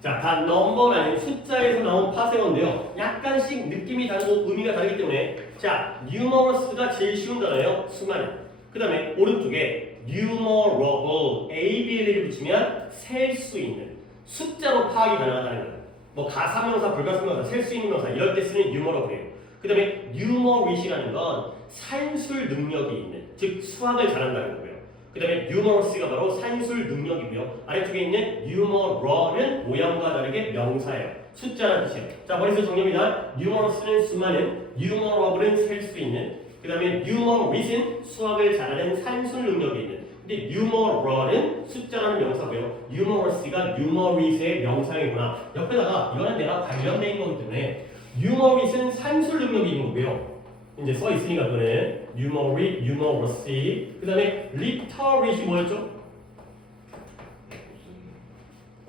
자, 다 넘버가 아닌 숫자에서 나온 파생어인데요. 약간씩 느낌이 다르고 의미가 다르기 때문에 자, numerous가 제일 쉬운 단어예요. 수많은. 그 다음에 오른쪽에 numerable, ABL을 붙이면 셀 수 있는 숫자로 파악이 가능하다는 거예요. 뭐 가사명사, 불가사명사, 셀 수 있는 명사 이럴 때 쓰는 numerable이에요. 그 다음에 numerit이라는 건 산술 능력이 있는, 즉 수학을 잘한다는 거고요. 그 다음에 numerous가 바로 산술 능력이고요. 아래쪽에 있는 numeral은 모양과 다르게 명사예요. 숫자라는 뜻이에요. 자, 머릿속 정리입니다. numerous는 수많은, numerable은 셀 수 있는, 그 다음에 numerit은 수학을 잘하는 산술 능력이 있는. 근데 numeral은 숫자라는 명사고요. numerous가 numerit의 명사이구나. 옆에다가 이거는 내가 관련된 거기 때문에 numerit은 산술 능력이 있는 거고요. 이제 써 있으니까 그거는 numerit, numeracy. 그 다음에 literate 뭐였죠?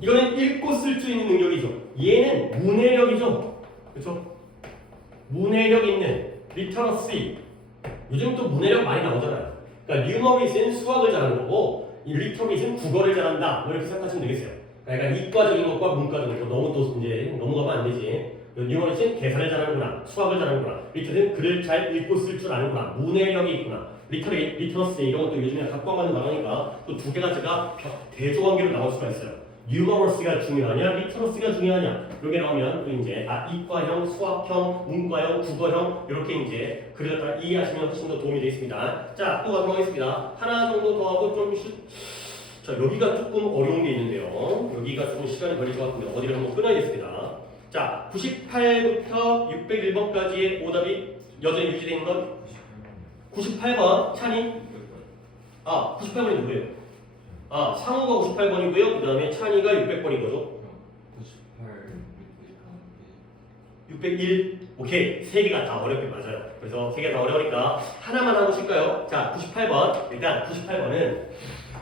이거는 읽고 쓸 수 있는 능력이죠. 얘는 문해력이죠. 그렇죠? 문해력 있는 리터러시. 요즘 또 문해력 많이 나오잖아요. 그러니까 뉴머리스는 수학을 잘하는 거고 이 리터러시는 국어를 잘한다. 뭐 이렇게 생각하시면 되겠어요. 그러니까 이과적인 것과 문과적인 것 너무 또 이제 넘어가면 안 되지. 뉴머리스는 계산을 잘하는구나, 수학을 잘하는구나. 리터러시는 글을 잘 읽고 쓸 줄 아는구나, 문해력이 있구나. 리터러시 이런 것도 요즘에 학과마다 나가니까 또 두 개가 제가 대조관계로 나올 수가 있어요. 뉴머러시가 중요하냐, 리터러시가 중요하냐. 이렇게 나오면 또 이제 이과형, 수학형, 문과형, 국어형 이렇게 이제 글을 갖다 이해하시면 훨씬 더 도움이 되겠습니다. 자, 또 가도록 하겠습니다. 하나 정도 더 하고 좀 자, 여기가 조금 어려운 게 있는데요. 여기가 조금 시간이 걸릴 것 같은데 어디를 한번 끊어야겠습니다. 자, 98부터 601번까지의 오답이 여전히 유지되는 건 98번 찬이. 98번이 누구예요? 상우가 98번이고요. 그 다음에 찬이가 600번인 거죠. 601. 오케이. 세 개가 다 어렵게 맞아요. 그래서 세 개가 다 어려우니까 하나만 하고 쉴까요? 자, 98번. 일단 98번은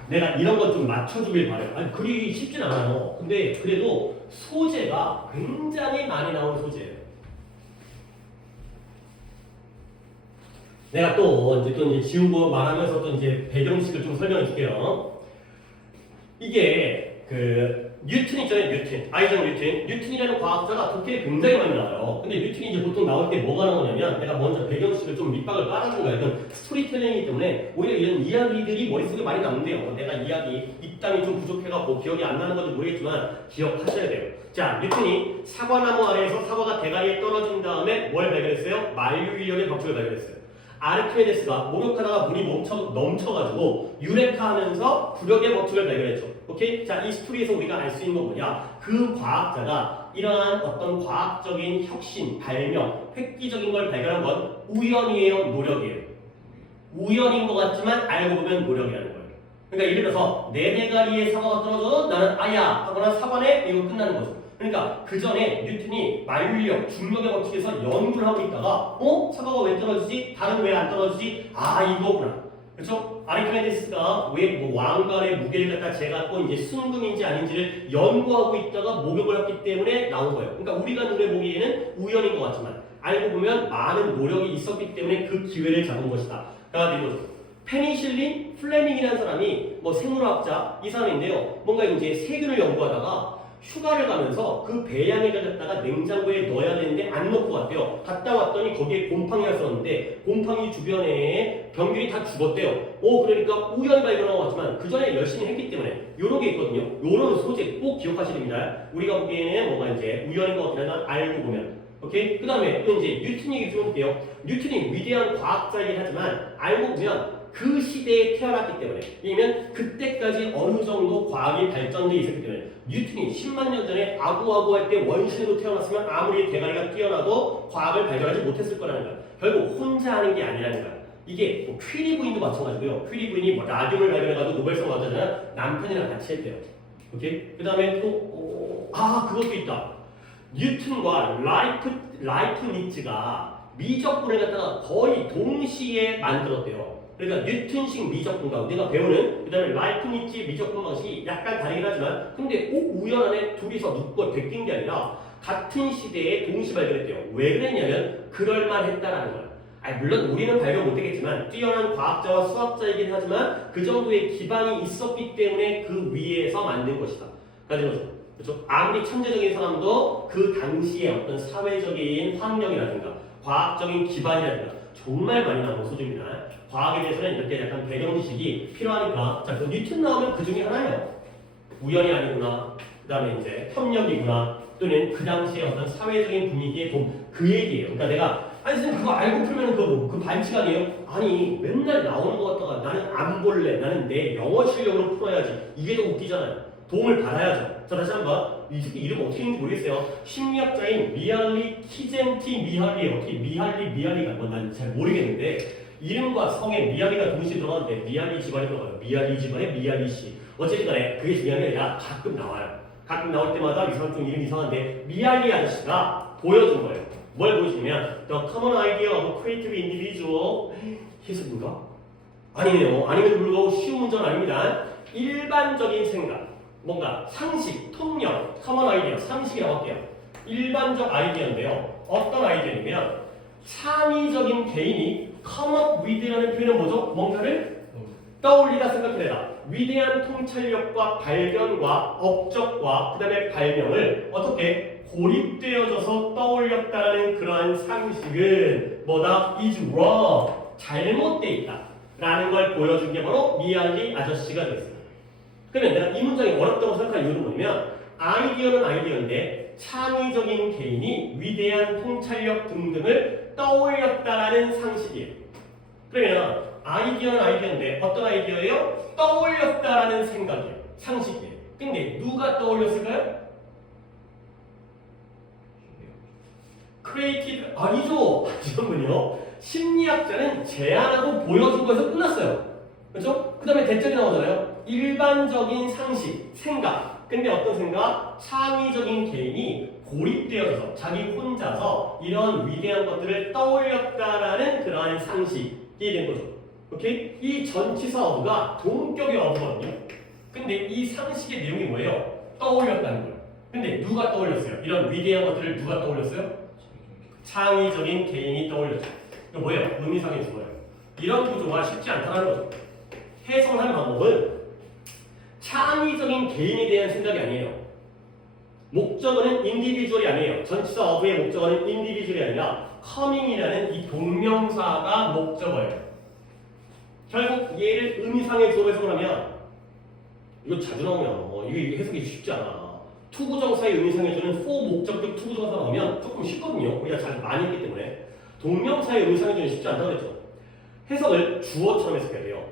내가 이런 것 좀 맞춰주길 바래요. 아니, 그리 쉽진 않아요. 근데 그래도 소재가 굉장히 많이 나오는 소재예요. 내가 또 이제 지우고 말하면서 또 이제 배경식을 좀 설명해 줄게요. 이게 뉴튼 있잖아요, 뉴튼. 아이작 뉴튼. 뉴튼이라는 과학자가 독해에 굉장히 많이 나와요. 근데 뉴튼이 이제 보통 나올 때 뭐가 나오냐면 내가 먼저 배경식을 좀 밑박을 깔아준 거야. 이건 스토리텔링이기 때문에 오히려 이런 이야기들이 머릿속에 많이 남는데요. 내가 이야기 입담이 좀 부족해갖고 기억이 안 나는 건지 모르겠지만 기억하셔야 돼요. 자, 뉴튼이 사과나무 아래에서 사과가 대가리에 떨어진 다음에 뭘 발견했어요? 만유인력의 법칙을 발견했어요. 아르키메데스가 목욕하다가 물이 넘쳐가지고 유레카하면서 구력의 법칙을 발견했죠. 오케이? 자, 이 스토리에서 우리가 알 수 있는 건 뭐냐? 그 과학자가 이러한 어떤 과학적인 혁신, 발명, 획기적인 걸 발견한 건 우연이에요, 노력이에요? 우연인 것 같지만 알고 보면 노력이라는 거예요. 그러니까 예를 들어서 내 대가리에 사과가 떨어져도 나는 아야 하거나 사과네 이거 끝나는 거죠. 그러니까 그 전에 뉴턴이 만유인력, 중력의 법칙에서 연구를 하고 있다가 사과가 왜 떨어지지? 다른 왜 안 떨어지지? 이거구나. 그렇죠? 아르키메데스가 왜 왕관의 무게를 갖다 재갖고 이제 순금인지 아닌지를 연구하고 있다가 목욕을 했기 때문에 나온 거예요. 그러니까 우리가 눈에 보기에는 우연인 것 같지만 알고 보면 많은 노력이 있었기 때문에 그 기회를 잡은 것이다. 그러니까 이거죠. 페니실린 플레밍이라는 사람이 생물학자 이 사람인데요. 뭔가 이제 세균을 연구하다가 휴가를 가면서 그 배양액을 갖다가 냉장고에 넣어야 되는데 안 넣고 갔대요. 갔다 왔더니 거기에 곰팡이가 있었는데 곰팡이 주변에 병균이 다 죽었대요. 그러니까 우연히 발견한 것 같지만 그 전에 열심히 했기 때문에 요런 게 있거든요. 요런 소재 꼭 기억하셔야 됩니다. 우리가 보기에는 뭔가 이제 우연인 것 같긴 하지만 알고 보면. 오케이? 그 다음에 또 이제 뉴튼 얘기 좀 해볼게요. 뉴튼이 위대한 과학자이긴 하지만 알고 보면 그 시대에 태어났기 때문에 왜냐면 그때까지 어느 정도 과학이 발전돼 있었기 때문에 뉴턴이 10만 년 전에 아구아구 할 때 원신으로 태어났으면 아무리 대가리가 뛰어나도 과학을 발견하지 못했을 거라는 거야. 결국 혼자 하는 게 아니라는 거야. 이게 퀴리 부인도 마찬가지고요. 퀴리 부인이 라듐을 발견해가지고 노벨상 받았잖아요. 남편이랑 같이 했대요. 오케이? 그 다음에 또 그것도 있다. 뉴턴과 라이프니츠가 미적분을 갖다가 거의 동시에 만들었대요. 그러니까 뉴턴식 미적분과 우리가 배우는 그 다음에 라이프니츠 미적분 방식이 약간 다르긴 하지만 근데 꼭 우연하네 둘이서 누구가 베낀 게 아니라 같은 시대에 동시 발견했대요. 왜 그랬냐면 그럴만했다라는 거야. 물론 우리는 발견 못했겠지만 뛰어난 과학자와 수학자이긴 하지만 그 정도의 기반이 있었기 때문에 그 위에서 만든 것이다. 그렇죠? 아무리 천재적인 사람도 그 당시에 어떤 사회적인 환경이라든가 과학적인 기반이라든가 정말 많이 나오는 소재입니다. 과학에 대해서는 이렇게 약간 배경 지식이 필요하니까 자, 그 뉴턴 나오면 그 중에 하나예요. 우연이 아니구나. 그 다음에 이제 협력이구나. 또는 그 당시에 어떤 사회적인 분위기의 그 얘기예요. 그러니까 내가 선생님 그거 알고 풀면 그 반칙 아니에요? 아니 맨날 나오는 거 같다가 나는 안 볼래. 나는 내 영어 실력으로 풀어야지. 이게 더 웃기잖아요. 도움을 받아야죠. 자, 다시 한번 이 새끼 이름 어떻게 있는지 모르겠어요. 심리학자인 미할리 키젠티 미할리 어떻게 미할리가 난 잘 모르겠는데 이름과 성에 미할리가 동시에 들어가는데 미할리 집안이 들어가요. 미할리 집안에 미할리 씨. 어쨌든 간에 그게 중요한 게 아니라 가끔 나와요. 가끔 나올 때마다 이 사람 좀 이름 이상한데 미할리 아저씨가 보여준 거예요. 뭘 보여주냐면 The common idea of creative individual 해석인가? 아니네요. 아니면 불구하고 쉬운 문제는 아닙니다. 일반적인 생각 뭔가 상식, 통념, common idea, 상식이라고 할게요. 일반적 아이디어인데요. 어떤 아이디어냐면 창의적인 개인이 come up with라는 표현은 뭐죠? 뭔가를 떠올리다 생각해내다. 위대한 통찰력과 발견과 업적과 그 다음에 발명을 어떻게 고립되어져서 떠올렸다라는 그러한 상식은 뭐다? is wrong. 잘못되어 있다. 라는 걸 보여준 게 바로 미알리 아저씨가 되겠습니다. 그러면 내가 이 문장이 어렵다고 생각한 이유는 뭐냐면 아이디어는 아이디어인데 창의적인 개인이 위대한 통찰력 등등을 떠올렸다라는 상식이에요. 그러면 아이디어는 아이디어인데 어떤 아이디어예요? 떠올렸다라는 생각이에요. 상식이에요. 근데 누가 떠올렸을까요? 크리에이티브 아니죠. 지금은요. 심리학자는 제안하고 보여준 거에서 끝났어요. 그렇죠? 그 다음에 대절이 나오잖아요. 일반적인 상식, 생각. 근데 어떤 생각? 창의적인 개인이 고립되어서 자기 혼자서 이런 위대한 것들을 떠올렸다라는 그러한 상식이 된 거죠. 오케이? 이 전치사 어부가 동격의 어부거든요. 근데 이 상식의 내용이 뭐예요? 떠올렸다는 거예요. 근데 누가 떠올렸어요? 이런 위대한 것들을 누가 떠올렸어요? 창의적인 개인이 떠올렸죠. 이거 뭐예요? 의미상의 주어예요. 이런 구조가 쉽지 않다는 거죠. 해석하는 방법은 창의적인 개인에 대한 생각이 아니에요. 목적어는 인디비주얼이 아니에요. 전치사 어부의 목적어는 인디비주얼이 아니라 coming이라는 이 동명사가 목적어예요. 결국 얘를 의미상의 주어로 해석을 하면 이거 자주 나오면 이게 해석이 쉽지 않아. 투부정사의 의미상의 주어는 for 목적격 투부정사 나오면 조금 쉽거든요. 우리가 잘 많이 했기 때문에. 동명사의 의미상의 주어는 쉽지 않다고 그랬죠. 해석을 주어처럼 해석해야 돼요.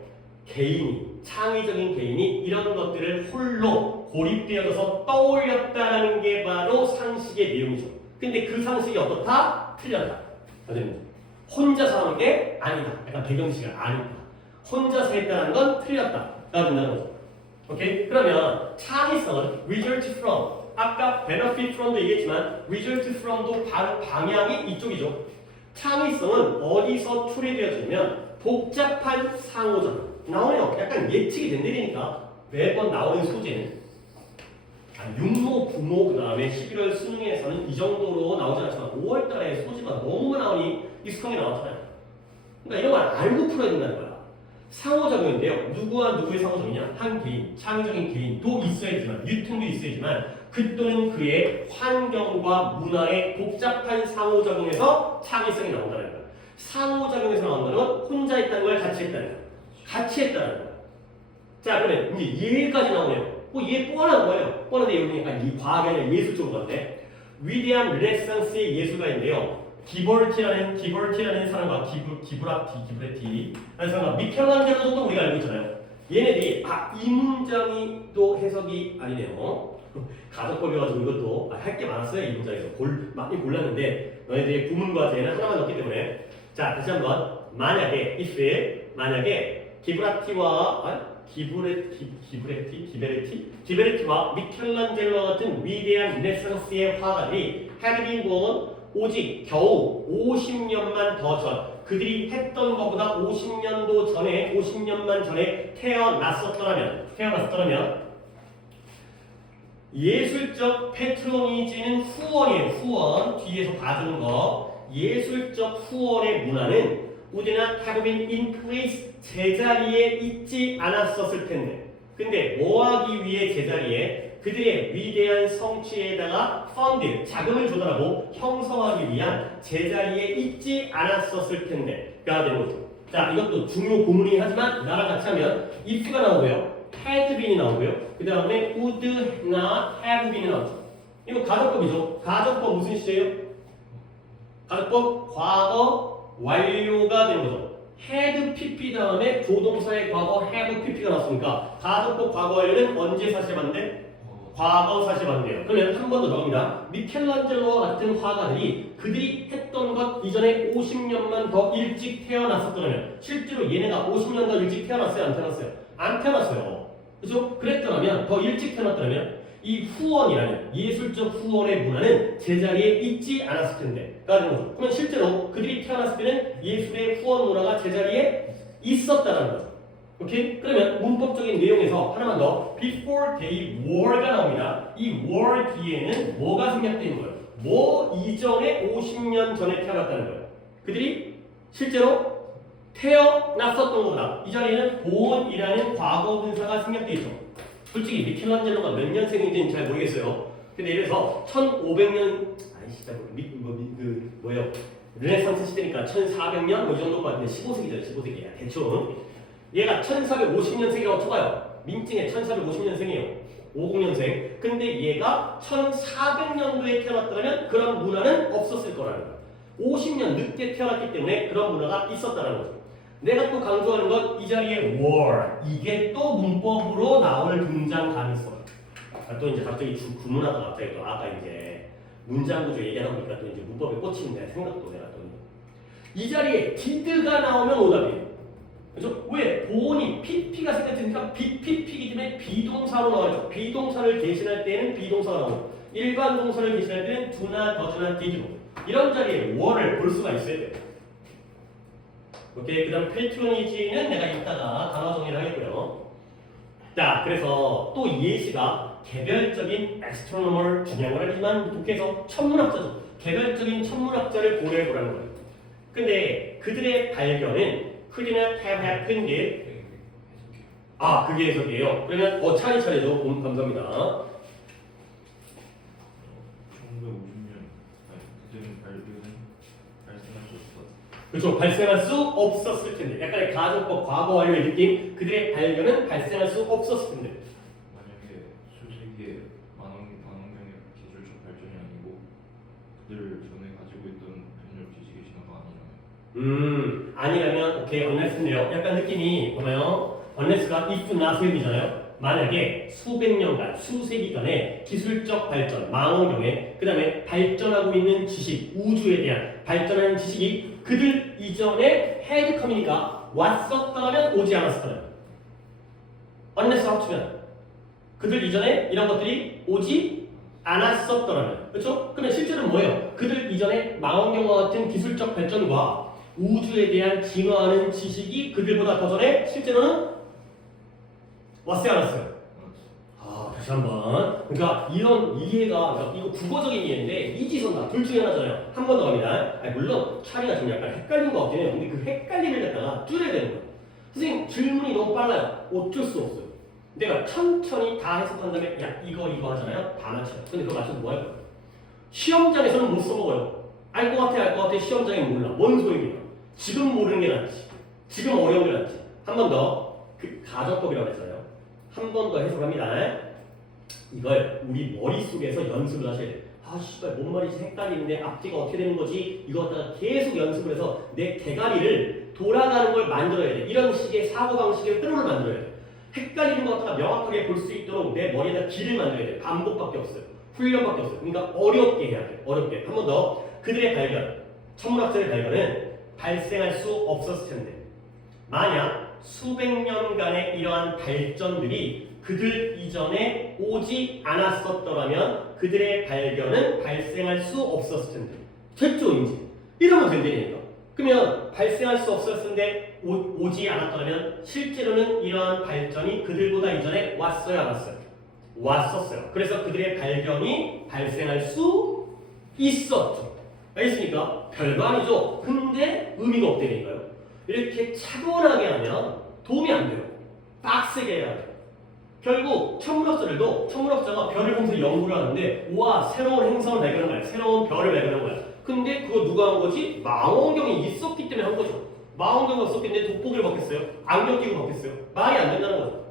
개인이, 창의적인 개인이 이런 것들을 홀로 고립되어서 떠올렸다라는 게 바로 상식의 내용이죠. 근데 그 상식이 어떻다? 틀렸다. 혼자서 하는 게 아니다. 약간 배경지시가 아니다. 혼자서 했다는 건 틀렸다. 가 된다는 거죠. 오케이? 그러면 창의성은 result from. 아까 benefit from도 얘기했지만 result from도 바로 방향이 이쪽이죠. 창의성은 어디서 추리되어지냐면 복잡한 상호작용. 나오네요. 약간 예측이 된 내리니까 매번 나오는 소재는 6모, 9모 그 다음에 11월 수능에서는 이 정도로 나오지 않지만 5월달에 소재가 너무 나오니 익숙하게 나왔잖아요. 그러니까 이런 걸 알고 풀어야 된다는 거야. 상호작용인데요. 누구와 누구의 상호작용이냐? 한 개인, 창의적인 개인도 있어야지만, 뉴턴도 있어야지만 그 또는 그의 환경과 문화의 복잡한 상호작용에서 창의성이 나온다는 거야. 상호작용에서 나온다는 건 혼자 있다는 걸 같이 했다는 거야. 같이 했다는 거야. 자, 그러면 이제 예까지 나오네요. 얘 뻔한 거예요. 뻔한데 여기 약간 이 과학이 아니라 예술 쪽으로 갔네. 위대한 르네상스의 예술가인데요. 기버티라는 사람과 기브레티라는 사람과 미켈란젤로 정도 우리가 알고 있잖아요. 얘네들이 이 문장이 또 해석이 아니네요. 가족법이어가지고 이것도 할 게 많았어요. 이 문장에서 많이 골랐는데 너희들이 구문과 제는 하나만 넣기 때문에 자 다시 한번 만약에 기베레티와 미켈란젤로 같은 위대한 르네상스의 화가들이 had been born 오직 겨우 50년만 더 전 그들이 했던 것보다 50년만 전에 태어났었더라면 예술적 패트로니지는 후원이에요. 후원 뒤에서 봐주는 거 예술적 후원의 문화는 would not have been in place 제자리에 있지 않았었을 텐데 근데 뭐하기 위해 제자리에 그들의 위대한 성취에다가 펀드, 자금을 조달하고 형성하기 위한 제자리에 있지 않았었을 텐데가 되는 거죠. 자, 이것도 중요 고문이긴 하지만 나랑 같이 하면 if가 나오고요. had been이 나오고요. 그 다음에 would not have been이 나오죠. 이거 가정법이죠. 가정법 무슨 시제예요? 가정법 과거 완료가 되는 거죠. had pp 다음에 조동사의 과거 have pp가 나왔으니까 가정법 과거 완료는 언제 사실 반대? 과거 사실 반대예요. 그러면 한 번 더 나옵니다. 미켈란젤로와 같은 화가들이 그들이 했던 것 이전에 50년만 더 일찍 태어났었더라면 실제로 얘네가 50년 더 일찍 태어났어요? 안 태어났어요? 안 태어났어요. 그죠? 그랬더라면 더 일찍 태어났더라면 이 후원이라는 예술적 후원의 문화는 제자리에 있지 않았을 텐데 라는 거죠. 그러면 실제로 그들이 태어났을 때는 예술의 후원 문화가 제자리에 있었다는 거죠. 오케이? 그러면 문법적인 내용에서 하나만 더 before they were가 나옵니다. 이 were 뒤에는 뭐가 생략되는 거예요? 뭐 이전에 50년 전에 태어났다는 거예요. 그들이 실제로 태어났었던 것보다 이 자리에는 born이라는 과거 분사가 생략되어 있죠. 솔직히 미켈란젤로가 몇 년생인지는 잘 모르겠어요. 근데 예를 들어서 1500년 아이씨 뭐예요? 르네상스 시대니까 1400년 뭐 이 정도 같은데 15세기잖아요. 15세기야 대충. 얘가 1450년생이라고 쳐봐요. 민증에 1450년생이에요. 50년생. 근데 얘가 1400년도에 태어났다면 그런 문화는 없었을 거라는 거야. 50년 늦게 태어났기 때문에 그런 문화가 있었다는 거죠. 내가 또 강조하는 건 이 자리에 war 이게 또 문법으로 나올 등장 가능성. 또 이제 갑자기 구문하다 갑자기 또 아까 이제 문장 구조 얘기하다 보니까 또 이제 문법에 꽂히는 내 생각도 내가 또 이 자리에 did가 나오면 오답이에요. 그죠? 왜? 보온이 pp가 생겼으니까 bpp이기 때문에 비동사로 나와있죠. 비동사를 대신할 때는 비동사가 나오고 일반 동사를 대신할 때는 do나 does나 did로 이런 자리에 were를 볼 수가 있어야 돼요. 오케이. 그 다음 패트로니지는 내가 이따가 단어 정리를 하겠고요. 자, 그래서 또 예시가 개별적인 astronomer 준영을 하지만 독해에서 천문학자죠. 개별적인 천문학자를 고려해보라는 거예요. 근데 그들의 발견은 could not have happened. 아, 그게 해석이에요. 그러면 차례차례죠. 감사합니다. 1950년 그들은 발생할 수 없었다. 그렇죠. 발생할 수 없었을 텐데. 약간의 가정법 과거 완료의 느낌. 그들의 발견은 발생할 수 없었을 텐데. 만약에 수세기의 만원경의 기술적 발전이 아니고 그들 전에 가지고 있던 편력 지식의 신화가 아니라면 오케이 unless인데요. 약간 느낌이 뭐나요? unless가 if not if이잖아요. 만약에 수백 년간, 수세기간의 기술적 발전, 망원경에 그 다음에 발전하고 있는 지식, 우주에 대한 발전하는 지식이 그들 이전에 had come이니까 왔었다면 오지 않았었다면 unless 합치면 그들 이전에 이런 것들이 오지 않았었더라면 그렇죠? 그러면 실제로는 뭐예요? 그들 이전에 망원경과 같은 기술적 발전과 우주에 대한 진화하는 지식이 그들보다 더 전에 실제로는 왔어요, 안 왔어요? 아, 다시 한번. 그러니까 이런 이해가, 그러니까 이거 국어적인 이해인데 이지선다 둘 중에 하나잖아요. 한 번 더 갑니다. 아니, 물론 차리가 좀 약간 헷갈린 것 같긴 해요. 근데 그 헷갈림을 갖다가 줄여야 되는 거예요. 선생님 질문이 너무 빨라요. 어쩔 수 없어요. 내가 천천히 다 해석한 다음에 야 이거 하잖아요. 다 맞춰요. 근데 그거 맞춰서 뭐 할 거예요? 시험장에서는 못 써먹어요. 알 것 같아. 시험장에 몰라. 뭔 소리냐? 지금 모르는 게 낫지. 지금 어려운 게 낫지. 한 번 더. 그 가정법이라고 했어요. 한 번 더 해석합니다. 이걸 우리 머릿속에서 연습을 하셔야 돼요. 아, 씨발, 뭔 말인지 헷갈리는데 앞뒤가 어떻게 되는 거지? 이거 갖다가 계속 연습을 해서 내 대가리를 돌아가는 걸 만들어야 돼. 이런 식의 사고방식의 흐름을 만들어야 돼. 헷갈리는 것 갖다가 명확하게 볼 수 있도록 내 머리에다 길을 만들어야 돼. 반복밖에 없어요. 훈련밖에 없어요. 그러니까 어렵게 해야 돼. 어렵게. 한 번 더. 그들의 발견, 천문학자의 발견은 발생할 수 없었을 텐데 만약 수백 년간의 이러한 발전들이 그들 이전에 오지 않았었더라면 그들의 발견은 발생할 수 없었을 텐데 됐죠 이제? 이러면 된다니까. 그러면 발생할 수 없었을 텐데 오지 않았더라면 실제로는 이러한 발전이 그들보다 이전에 왔어요 안 왔어요? 왔었어요. 그래서 그들의 발견이 발생할 수 있었죠. 알겠습니까? 별거 아니죠. 근데 의미가 없다니까요. 이렇게 차분하게 하면 도움이 안 돼요. 빡세게 해야 돼요. 결국 천문학자들도 천문학자가 별을 보면서 연구를 하는데 와 새로운 행성을 발견한 거야. 새로운 별을 발견한 거야. 근데 그거 누가 한 거지? 망원경이 있었기 때문에 한 거죠. 망원경이 없었기 때문에 돋보기를 받겠어요? 안경 끼고 받겠어요? 말이 안 된다는 거죠.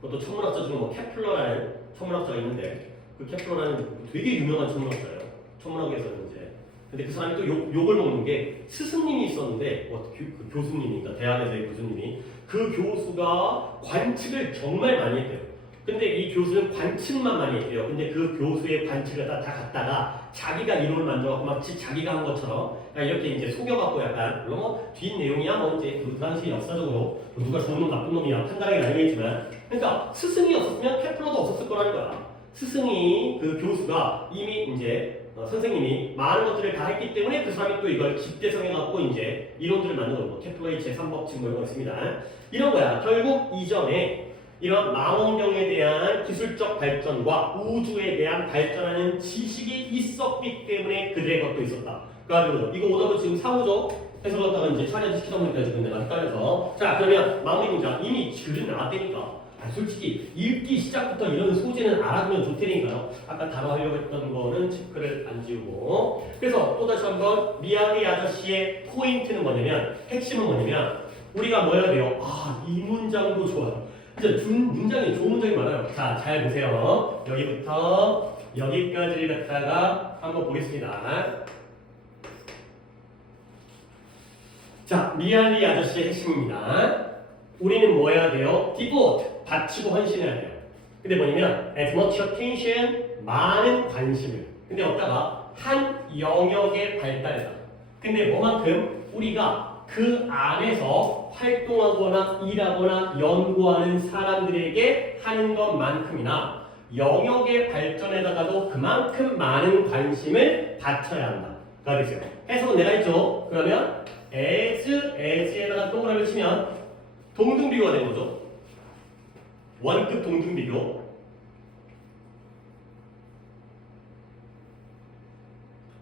그것도 천문학자 중에 뭐 케플러라는 천문학자가 있는데 그 케플러라는 되게 유명한 천문학자예요. 천문학에서는 이제. 근데 그 사람이 또 욕을 먹는 게 스승님이 있었는데 그 교수님이니까 대학에서의 교수님이 그 교수가 관측을 정말 많이 했대요. 근데 이 교수는 관측만 많이 했대요. 근데 그 교수의 관측을 다 갖다가 자기가 이론을 만들어갖고 마치 자기가 한 것처럼 이렇게 이제 속여갖고 약간 물론 뭐 뒷 내용이야 뭐 이제 그 당시 역사적으로 누가 좋은 놈 나쁜 놈이야 판단하기 나름이지만 그러니까 스승이 없었으면 케플러도 없었을 거라는 거야. 스승이 그 교수가 이미 이제 선생님이 많은 것들을 다 했기 때문에 그 사람이 또 이걸 집대성해갖고 이제 이론들을 만드는 거 케플러의 제3법칙 뭐 이런 거 있습니다. 이런 거야. 결국 이전에 이런 망원경에 대한 기술적 발전과 우주에 대한 발전하는 지식이 있었기 때문에 그들의 것도 있었다. 그래가지고 이거 오답은 지금 사고죠. 해서 그렇다가 이제 차례 시키다 보니까 지금 내가 헷갈려서. 자, 그러면 마무리 문장 이미 글은 나왔다니까. 솔직히 읽기 시작부터 이런 소재는 알아두면 좋다니까요. 아까 단어 하려고 했던 거는 체크를 안 지우고. 그래서 또다시 한번 미야기 아저씨의 포인트는 뭐냐면, 핵심은 뭐냐면 우리가 뭐 해야 돼요? 아, 이 문장도 좋아요. 진짜 문장이 좋은 문장이 많아요. 자, 잘 보세요. 여기부터 여기까지를 갖다가 한번 보겠습니다. 자, 미야기 아저씨의 핵심입니다. 우리는 뭐 해야 돼요? devote, 바치고 헌신해야 돼요. 근데 뭐냐면 as much attention, 많은 관심을. 근데 어디다가 한 영역의 발달이다. 근데 뭐만큼 우리가 그 안에서 활동하거나 일하거나 연구하는 사람들에게 하는 것만큼이나 영역의 발전에다가도 그만큼 많은 관심을 바쳐야 한다. 가 되세요. 해석은 내가 했죠. 그러면 as에다가 동그라미를 치면 동등비교가 되는 거죠. 원급 동등비교.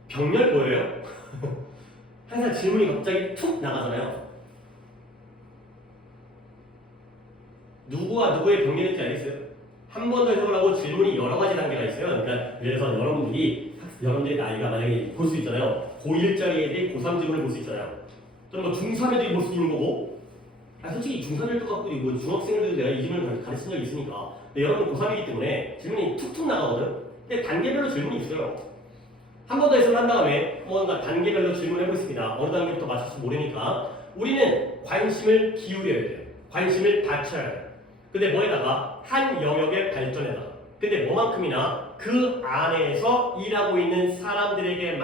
병렬 보여요? 항상 질문이 갑자기 툭 나가잖아요. 누구와 누구의 병렬인지 알겠어요? 한 번 더 해석을 하고 질문이 여러 가지 단계가 있어요. 그러니까 예를 들어서 여러분들의 나이가 만약에 볼 수 있잖아요. 고1짜리 애들이 고3 질문을 볼 수 있잖아요. 또는 뭐 중3 애들이 볼 수 있는 거고. 솔직히 중3일 것 같고 뭐 중학생들도 내가 이 질문을 가르친 적이 있으니까. 근데 여러분 고3이기 때문에 질문이 툭툭 나가거든. 근데 단계별로 질문이 있어요. 한 번 더 해석을 한 다음에 뭔가 단계별로 질문을 해보겠습니다. 어느 단계부터 맞출지 모르니까 우리는 관심을 기울여야 돼요. 관심을 바쳐야 돼요. 근데 뭐에다가 한 영역의 발전에다가. 근데 뭐만큼이나 그 안에서 일하고 있는 사람들에게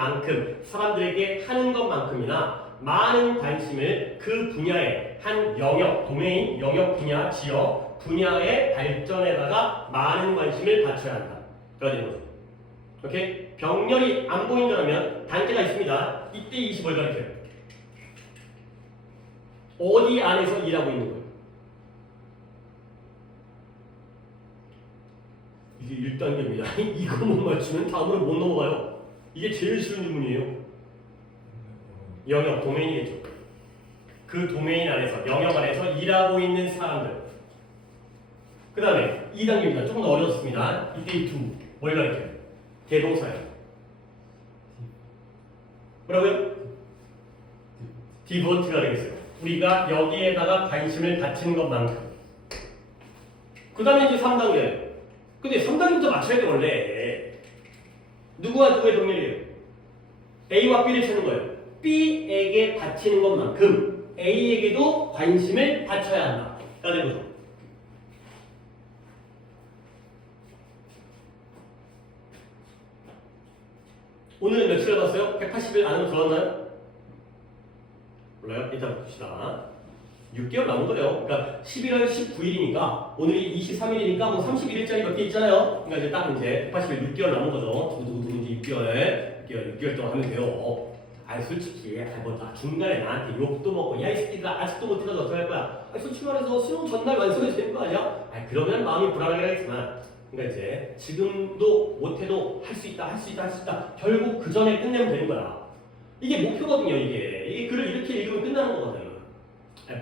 하는 것만큼이나 많은 관심을 그 분야의 한 영역, 도메인, 영역 분야, 지역, 분야의 발전에다가 많은 관심을 바쳐야 한다. 그러는 거죠. 오케이? 병렬이 안 보인다면 단계가 있습니다. 이때 20을 가르쳐요. 어디 안에서 일하고 있는 거예요? 이게 1단계입니다. 이거 못 맞추면 다음으로 못 넘어가요. 이게 제일 쉬운 질문이에요. 영역, 도메인이겠죠. 그 도메인 안에서, 영역 안에서 일하고 있는 사람들. 그 다음에 2단계입니다. 조금 더 어려웠습니다. 이때 2. 뭘 가르쳐요? 대동사예요. 뭐라고요? 디보트가 되겠어요. 우리가 여기에다가 관심을 바치는 것만큼. 그 다음에 이제 3단계예요. 근데 3단계부터 맞춰야 돼 원래. 누구와 누구의 병렬이에요? A와 B를 찾는 거예요. B에게 바치는 것만큼 A에게도 관심을 바쳐야 한다. 가 된 거죠. 오늘은 며칠을 봤어요? 180일 안으로 들어왔나요? 몰라요? 일단 봅시다. 6개월 남은 거예요. 그러니까 11월 19일이니까 오늘이 23일이니까 뭐 31일짜리 몇 개 있잖아요. 그러니까 이제 딱 이제 180일 6개월 남은 거죠. 누구든지 6개월 동안 하면 돼요. 솔직히 중간에 나한테 욕도 먹고 야 이 새끼들 아직도 못해서 어떡할 거야. 솔직히 말해서 수능 전날 완성해도 되는 거 아니야? 그러면 마음이 불안하긴 하겠지만 그러니까 이제 지금도 못해도 할 수 있다. 결국 그 전에 끝내면 되는 거야. 이게 목표거든요. 이게 글을 이렇게 읽으면 끝나는 거거든요.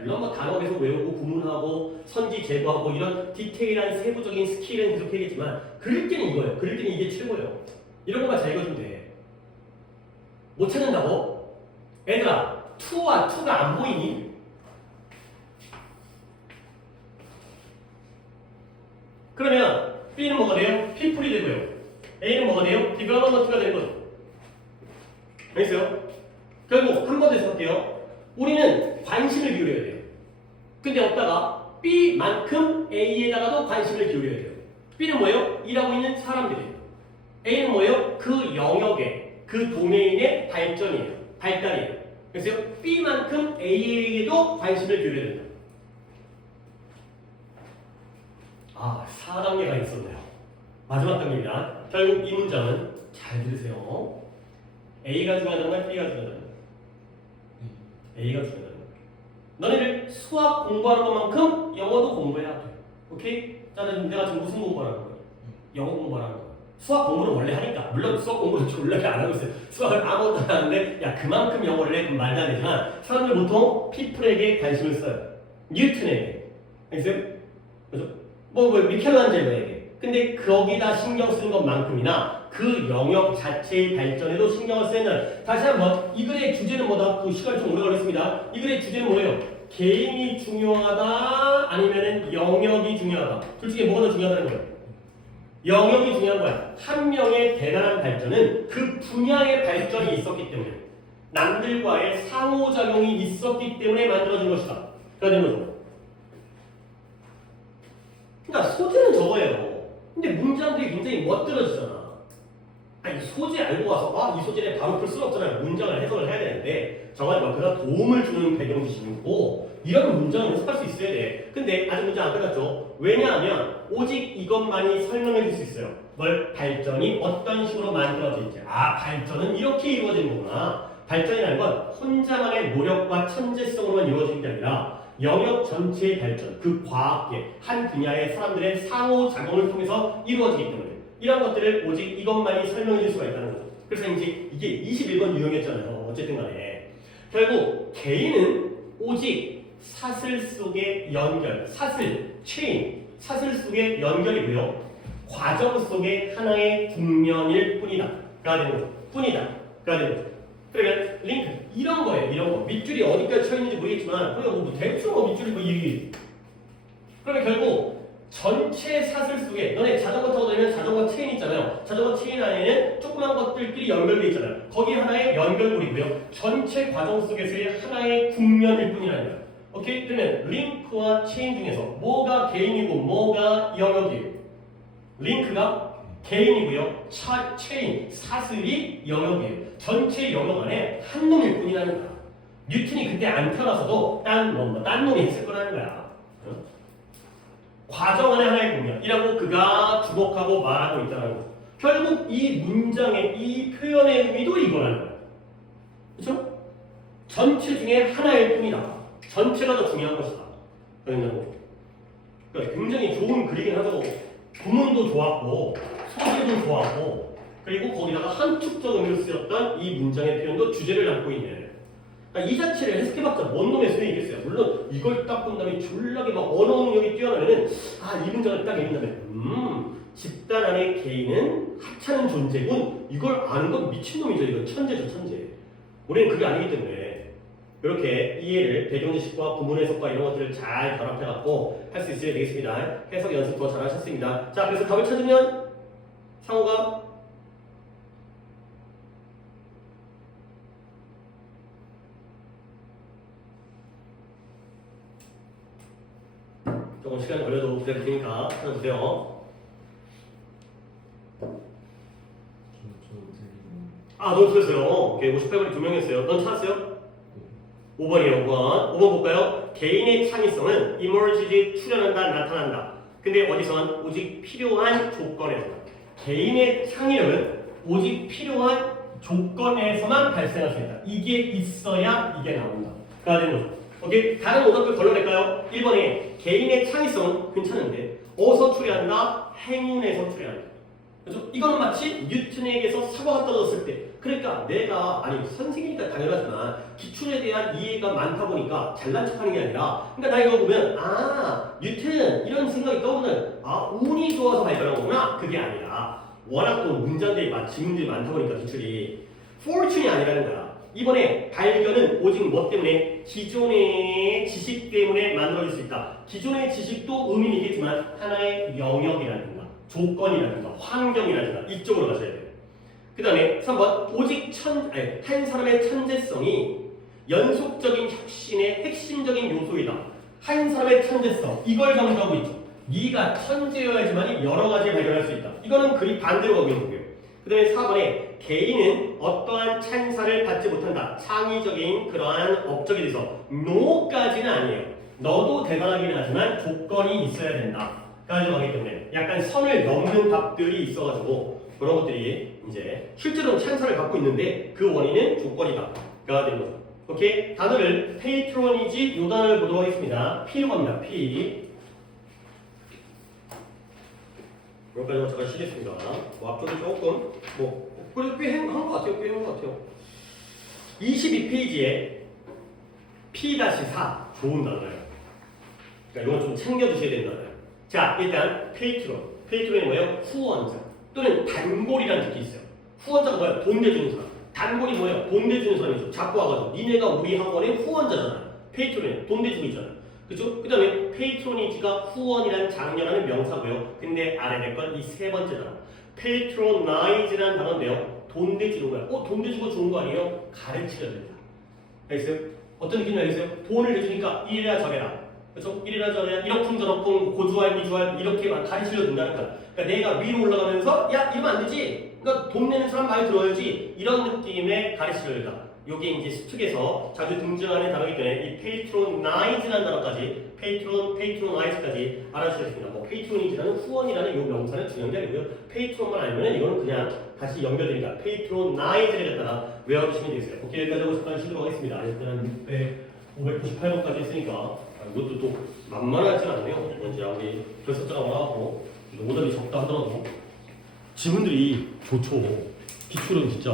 물론 뭐 단어 계속 외우고 구문하고 선지 제거하고 이런 디테일한 세부적인 스킬은 계속 해야겠지만 그릴 때는 이거예요. 그릴 때는 이게 최고예요. 이런 것만 잘 읽어주면 돼. 못 찾는다고? 얘들아 2가 안 보이니? 그러면 B는 뭐가 돼요? people이 되고요. A는 뭐가 돼요? development가 되는 거죠. 알겠어요? 결국 한 번 더 해석할게요. 우리는 관심을 기울여야 돼요. 근데 없다가 B만큼 A에다가도 관심을 기울여야 돼요. B는 뭐예요? 일하고 있는 사람들이에요. A는 뭐예요? 그 영역의, 그 도메인의 발달이에요. 그래서 B만큼 A에게도 관심을 기울여야 된다. 4단계가 있었네요. 마지막 단계입니다. 결국 이 문장은 잘 들으세요. A가 중요하다는 건 B가 중요하다는 건 A가 중요하다는 건 너네들 수학 공부하는 것만큼 영어도 공부해야 돼. 오케이? 자, 내가 지금 무슨 공부하는 거야? 영어 공부하는 거야. 수학 공부는 원래 하니까. 물론 수학 공부는 졸라게 안 하고 있어요. 수학을 아무것도 안 하는데 야 그만큼 영어를 해? 그럼 말도 안 되지만 사람들 보통 피플에게 관심을 써요. 뉴턴에게. 알겠어요? 그죠? 뭐 미켈란젤로에게. 근데 거기다 신경 쓰는 것만큼이나 그 영역 자체의 발전에도 신경을 쓰는 다시 한번 이 글의 주제는 뭐다? 그 시간이 좀 오래 걸렸습니다. 이 글의 주제는 뭐예요? 개인이 중요하다 아니면은 영역이 중요하다. 둘 중에 뭐가 더 중요하다는 거예요? 영역이 중요한 거야. 한 명의 대단한 발전은 그 분야의 발전이 있었기 때문에 남들과의 상호작용이 있었기 때문에 만들어진 것이다. 그러는 거죠. 그러니까 소재는 저거예요. 근데 문장들이 굉장히 멋들어지잖아. 아니 소재 알고 와서 이 소재를 바로 풀 수는 없잖아요. 문장을 해석을 해야 되는데 저건 옆에서 도움을 주는 배경 지식이고 이런 문장을 연습할 수 있어야 돼. 근데 아직 문장 안 끝났죠. 왜냐하면 오직 이것만이 설명해 줄 수 있어요. 뭘? 발전이 어떤 식으로 만들어질지. 발전은 이렇게 이루어지는 거구나. 발전이라는 건 혼자만의 노력과 천재성으로만 이루어지는 게 아니라 영역 전체의 발전, 그 과학계, 한 분야의 사람들의 상호작용을 통해서 이루어지기 때문에 이런 것들을 오직 이것만이 설명해 줄 수가 있다는 거죠. 그래서 이게 21번 유형이었잖아요. 어쨌든 간에. 결국 개인은 오직 사슬 속의 연결, 사슬 속의 연결이고요. 과정 속의 하나의 국면일 뿐이다. 가 되는 거죠. 가 되는 거죠. 그러면 링크 이런 거예요. 이런 거 밑줄이 어디까지 쳐 있는지 모르겠지만 그냥 뭐 대충 밑줄이 뭐 이. 그러면 결국 전체 사슬 속에 너네 자전거 타고 다니면 자전거 체인 있잖아요. 자전거 체인 안에는 조그만 것들끼리 연결돼 있잖아요. 거기 하나의 연결고리고요. 전체 과정 속에서의 하나의 국면일 뿐이라는 거예요. 오케이? 그러면 링크와 체인 중에서 뭐가 개인이고 뭐가 영역이에요? 링크가 개인이고요. 체인, 사슬이 영역이에요. 전체 영역 안에 한 놈일 뿐이라는 거야. 뉴턴이 그때 안 태어나서도 딴 놈이 했을 거라는 거야. 응? 과정 안에 하나의 국면이라고 그가 주목하고 말하고 있다는 거. 결국 이 문장의 이 표현의 의미도 이거라는 거야. 그렇죠? 전체 중에 하나일 뿐이다. 전체가 더 중요한 것이다. 그러니까 굉장히 좋은 글이긴 하죠. 구문도 좋았고 소재도 좋았고 그리고 거기다가 함축적 의미로 쓰였던 이 문장의 표현도 주제를 담고 있네. 그러니까 이 자체를 해석해봤자 뭔 놈의 소용이겠어요. 물론 이걸 딱 본 다음에 졸라게 막 언어 능력이 뛰어나면은 이 문장을 딱 읽는다면 집단 안의 개인은 하찮은 존재군. 이걸 아는 건 미친놈이죠. 이건 천재죠, 천재. 우리는 그게 아니기 때문에 이렇게 이해를 배경지식과 구문 해석과 이런 것들을 잘 결합해갖고 할 수 있어야 되겠습니다. 해석 연습 더 잘하셨습니다. 자, 그래서 답을 찾으면 상호가 조금 시간 걸려도 기다릴 테니까 찾아주세요. 너 틀렸어요. 오케이, 58번이 2명이었어요. 넌 찾았어요? 5번이에요. 5번 볼까요? 개인의 창의성은 emerges, 출현한다, 나타난다. 근데 어디선? 오직 필요한 조건에서. 개인의 창의력은 오직 필요한 조건에서만 발생할 수 있다. 이게 있어야 이게 나온다. 가 되는 거죠. 오케이? 다른 오답을 걸러낼까요? 1번에 개인의 창의성은 괜찮은데 어디서 출현한다? 행운에서 출현한다. 그렇죠? 이거는 마치 뉴턴에게서 사과가 떨어졌을 때 그러니까 내가 선생이니까 당연하지만 기출에 대한 이해가 많다 보니까 잘난 척하는 게 아니라 그러니까 나 이거 보면 뉴턴 이런 생각이 떠오르는 운이 좋아서 발견한 거구나. 그게 아니라 워낙 또 문장들이 지문들이 많다 보니까 기출이 fortune이 아니라는 거야. 이번에 발견은 오직 뭐 때문에? 기존의 지식 때문에 만들어질 수 있다. 기존의 지식도 의미는 있겠지만 하나의 영역이라든가 조건이라든가 환경이라든가 이쪽으로 가셔야 돼요. 그 다음에 3번 오직 한 사람의 천재성이 연속적인 혁신의 핵심적인 요소이다. 한 사람의 천재성 이걸 강조하고 있죠. 네가 천재여야지만 여러 가지 발견할 수 있다. 이거는 글이 반대로 가고 있는 거고요. 그 다음에 4번에 개인은 어떠한 찬사를 받지 못한다. 창의적인 그러한 업적에 대해서 no까지는 아니에요. 너도 대단하기는 하지만 조건이 있어야 된다. 가져가기 때문에 약간 선을 넘는 답들이 있어가지고 그런 것들이 이제 실제로는 찬사를 갖고 있는데 그 원인은 조건이다. 가 되는 거죠. 오케이? 단어를 페이트로니지 요 단어를 보도록 하겠습니다. P로 갑니다. P. 여기까지 잠깐 쉬겠습니다. 앞쪽에 조금 그래도 꽤한것 같아요. 꽤 한 것 같아요. 22페이지에 P-4 좋은 단어예요. 그러니까 이건 좀 챙겨두셔야 되는 단어예요. 자, 일단 페이트론. 페이트론이 뭐예요? 후원자 또는 단골이라는 뜻이 있어요. 후원자가 뭐예요? 돈 내주는 사람. 단골이 뭐예요? 돈 내주는 사람이죠. 자꾸 와가지고 니네가 우리 학원의 후원자잖아요. 페이트론이 돈 내주고 있잖아요. 그렇죠? 그 다음에 페이트로니지가 후원이라는 장려라는 명사고요. 근데 알아야 될 건 이 세 번째 단어. 페이트로나이즈라는 단어인데요. 돈 내주는 거야. 돈 내주고 좋은 거 아니에요? 가르치려 된다. 알겠어요? 어떤 느낌인지 알겠어요? 돈을 내주니까 이래라 저래라. 그래서 이래라 저래라 이러쿵 저러쿵 고주할 미주할 이렇게 가르치려 든다는 거야. 그러니까 내가 위로 올라가면서 야 이러면 안 되지. 그러니까 돈 내는 사람 말 들어야지. 이런 느낌의 가르치려 된다. 요게 이제 수특에서 자주 등장하는 단어이기 때문에 이 페이트로나이즈라는 단어까지 페이트로나이즈까지 알아주셨습니다. 페이트로니즈라는 후원이라는 요 명사는 중요한 게 아니고요. 페이트론만 알면 이거는 그냥 다시 연결되니까 페이트로나이즈를 갖다가 외워주시면 되겠어요. 오케이, 여기까지 하고 잠깐 쉬도록 하겠습니다. 일단 598번까지 했으니까 이것도 또 만만하진 않네요. 뭔지 우리 결석자가 와갖고 오답이 적다 하더라도 지문들이 좋죠. 기출은 진짜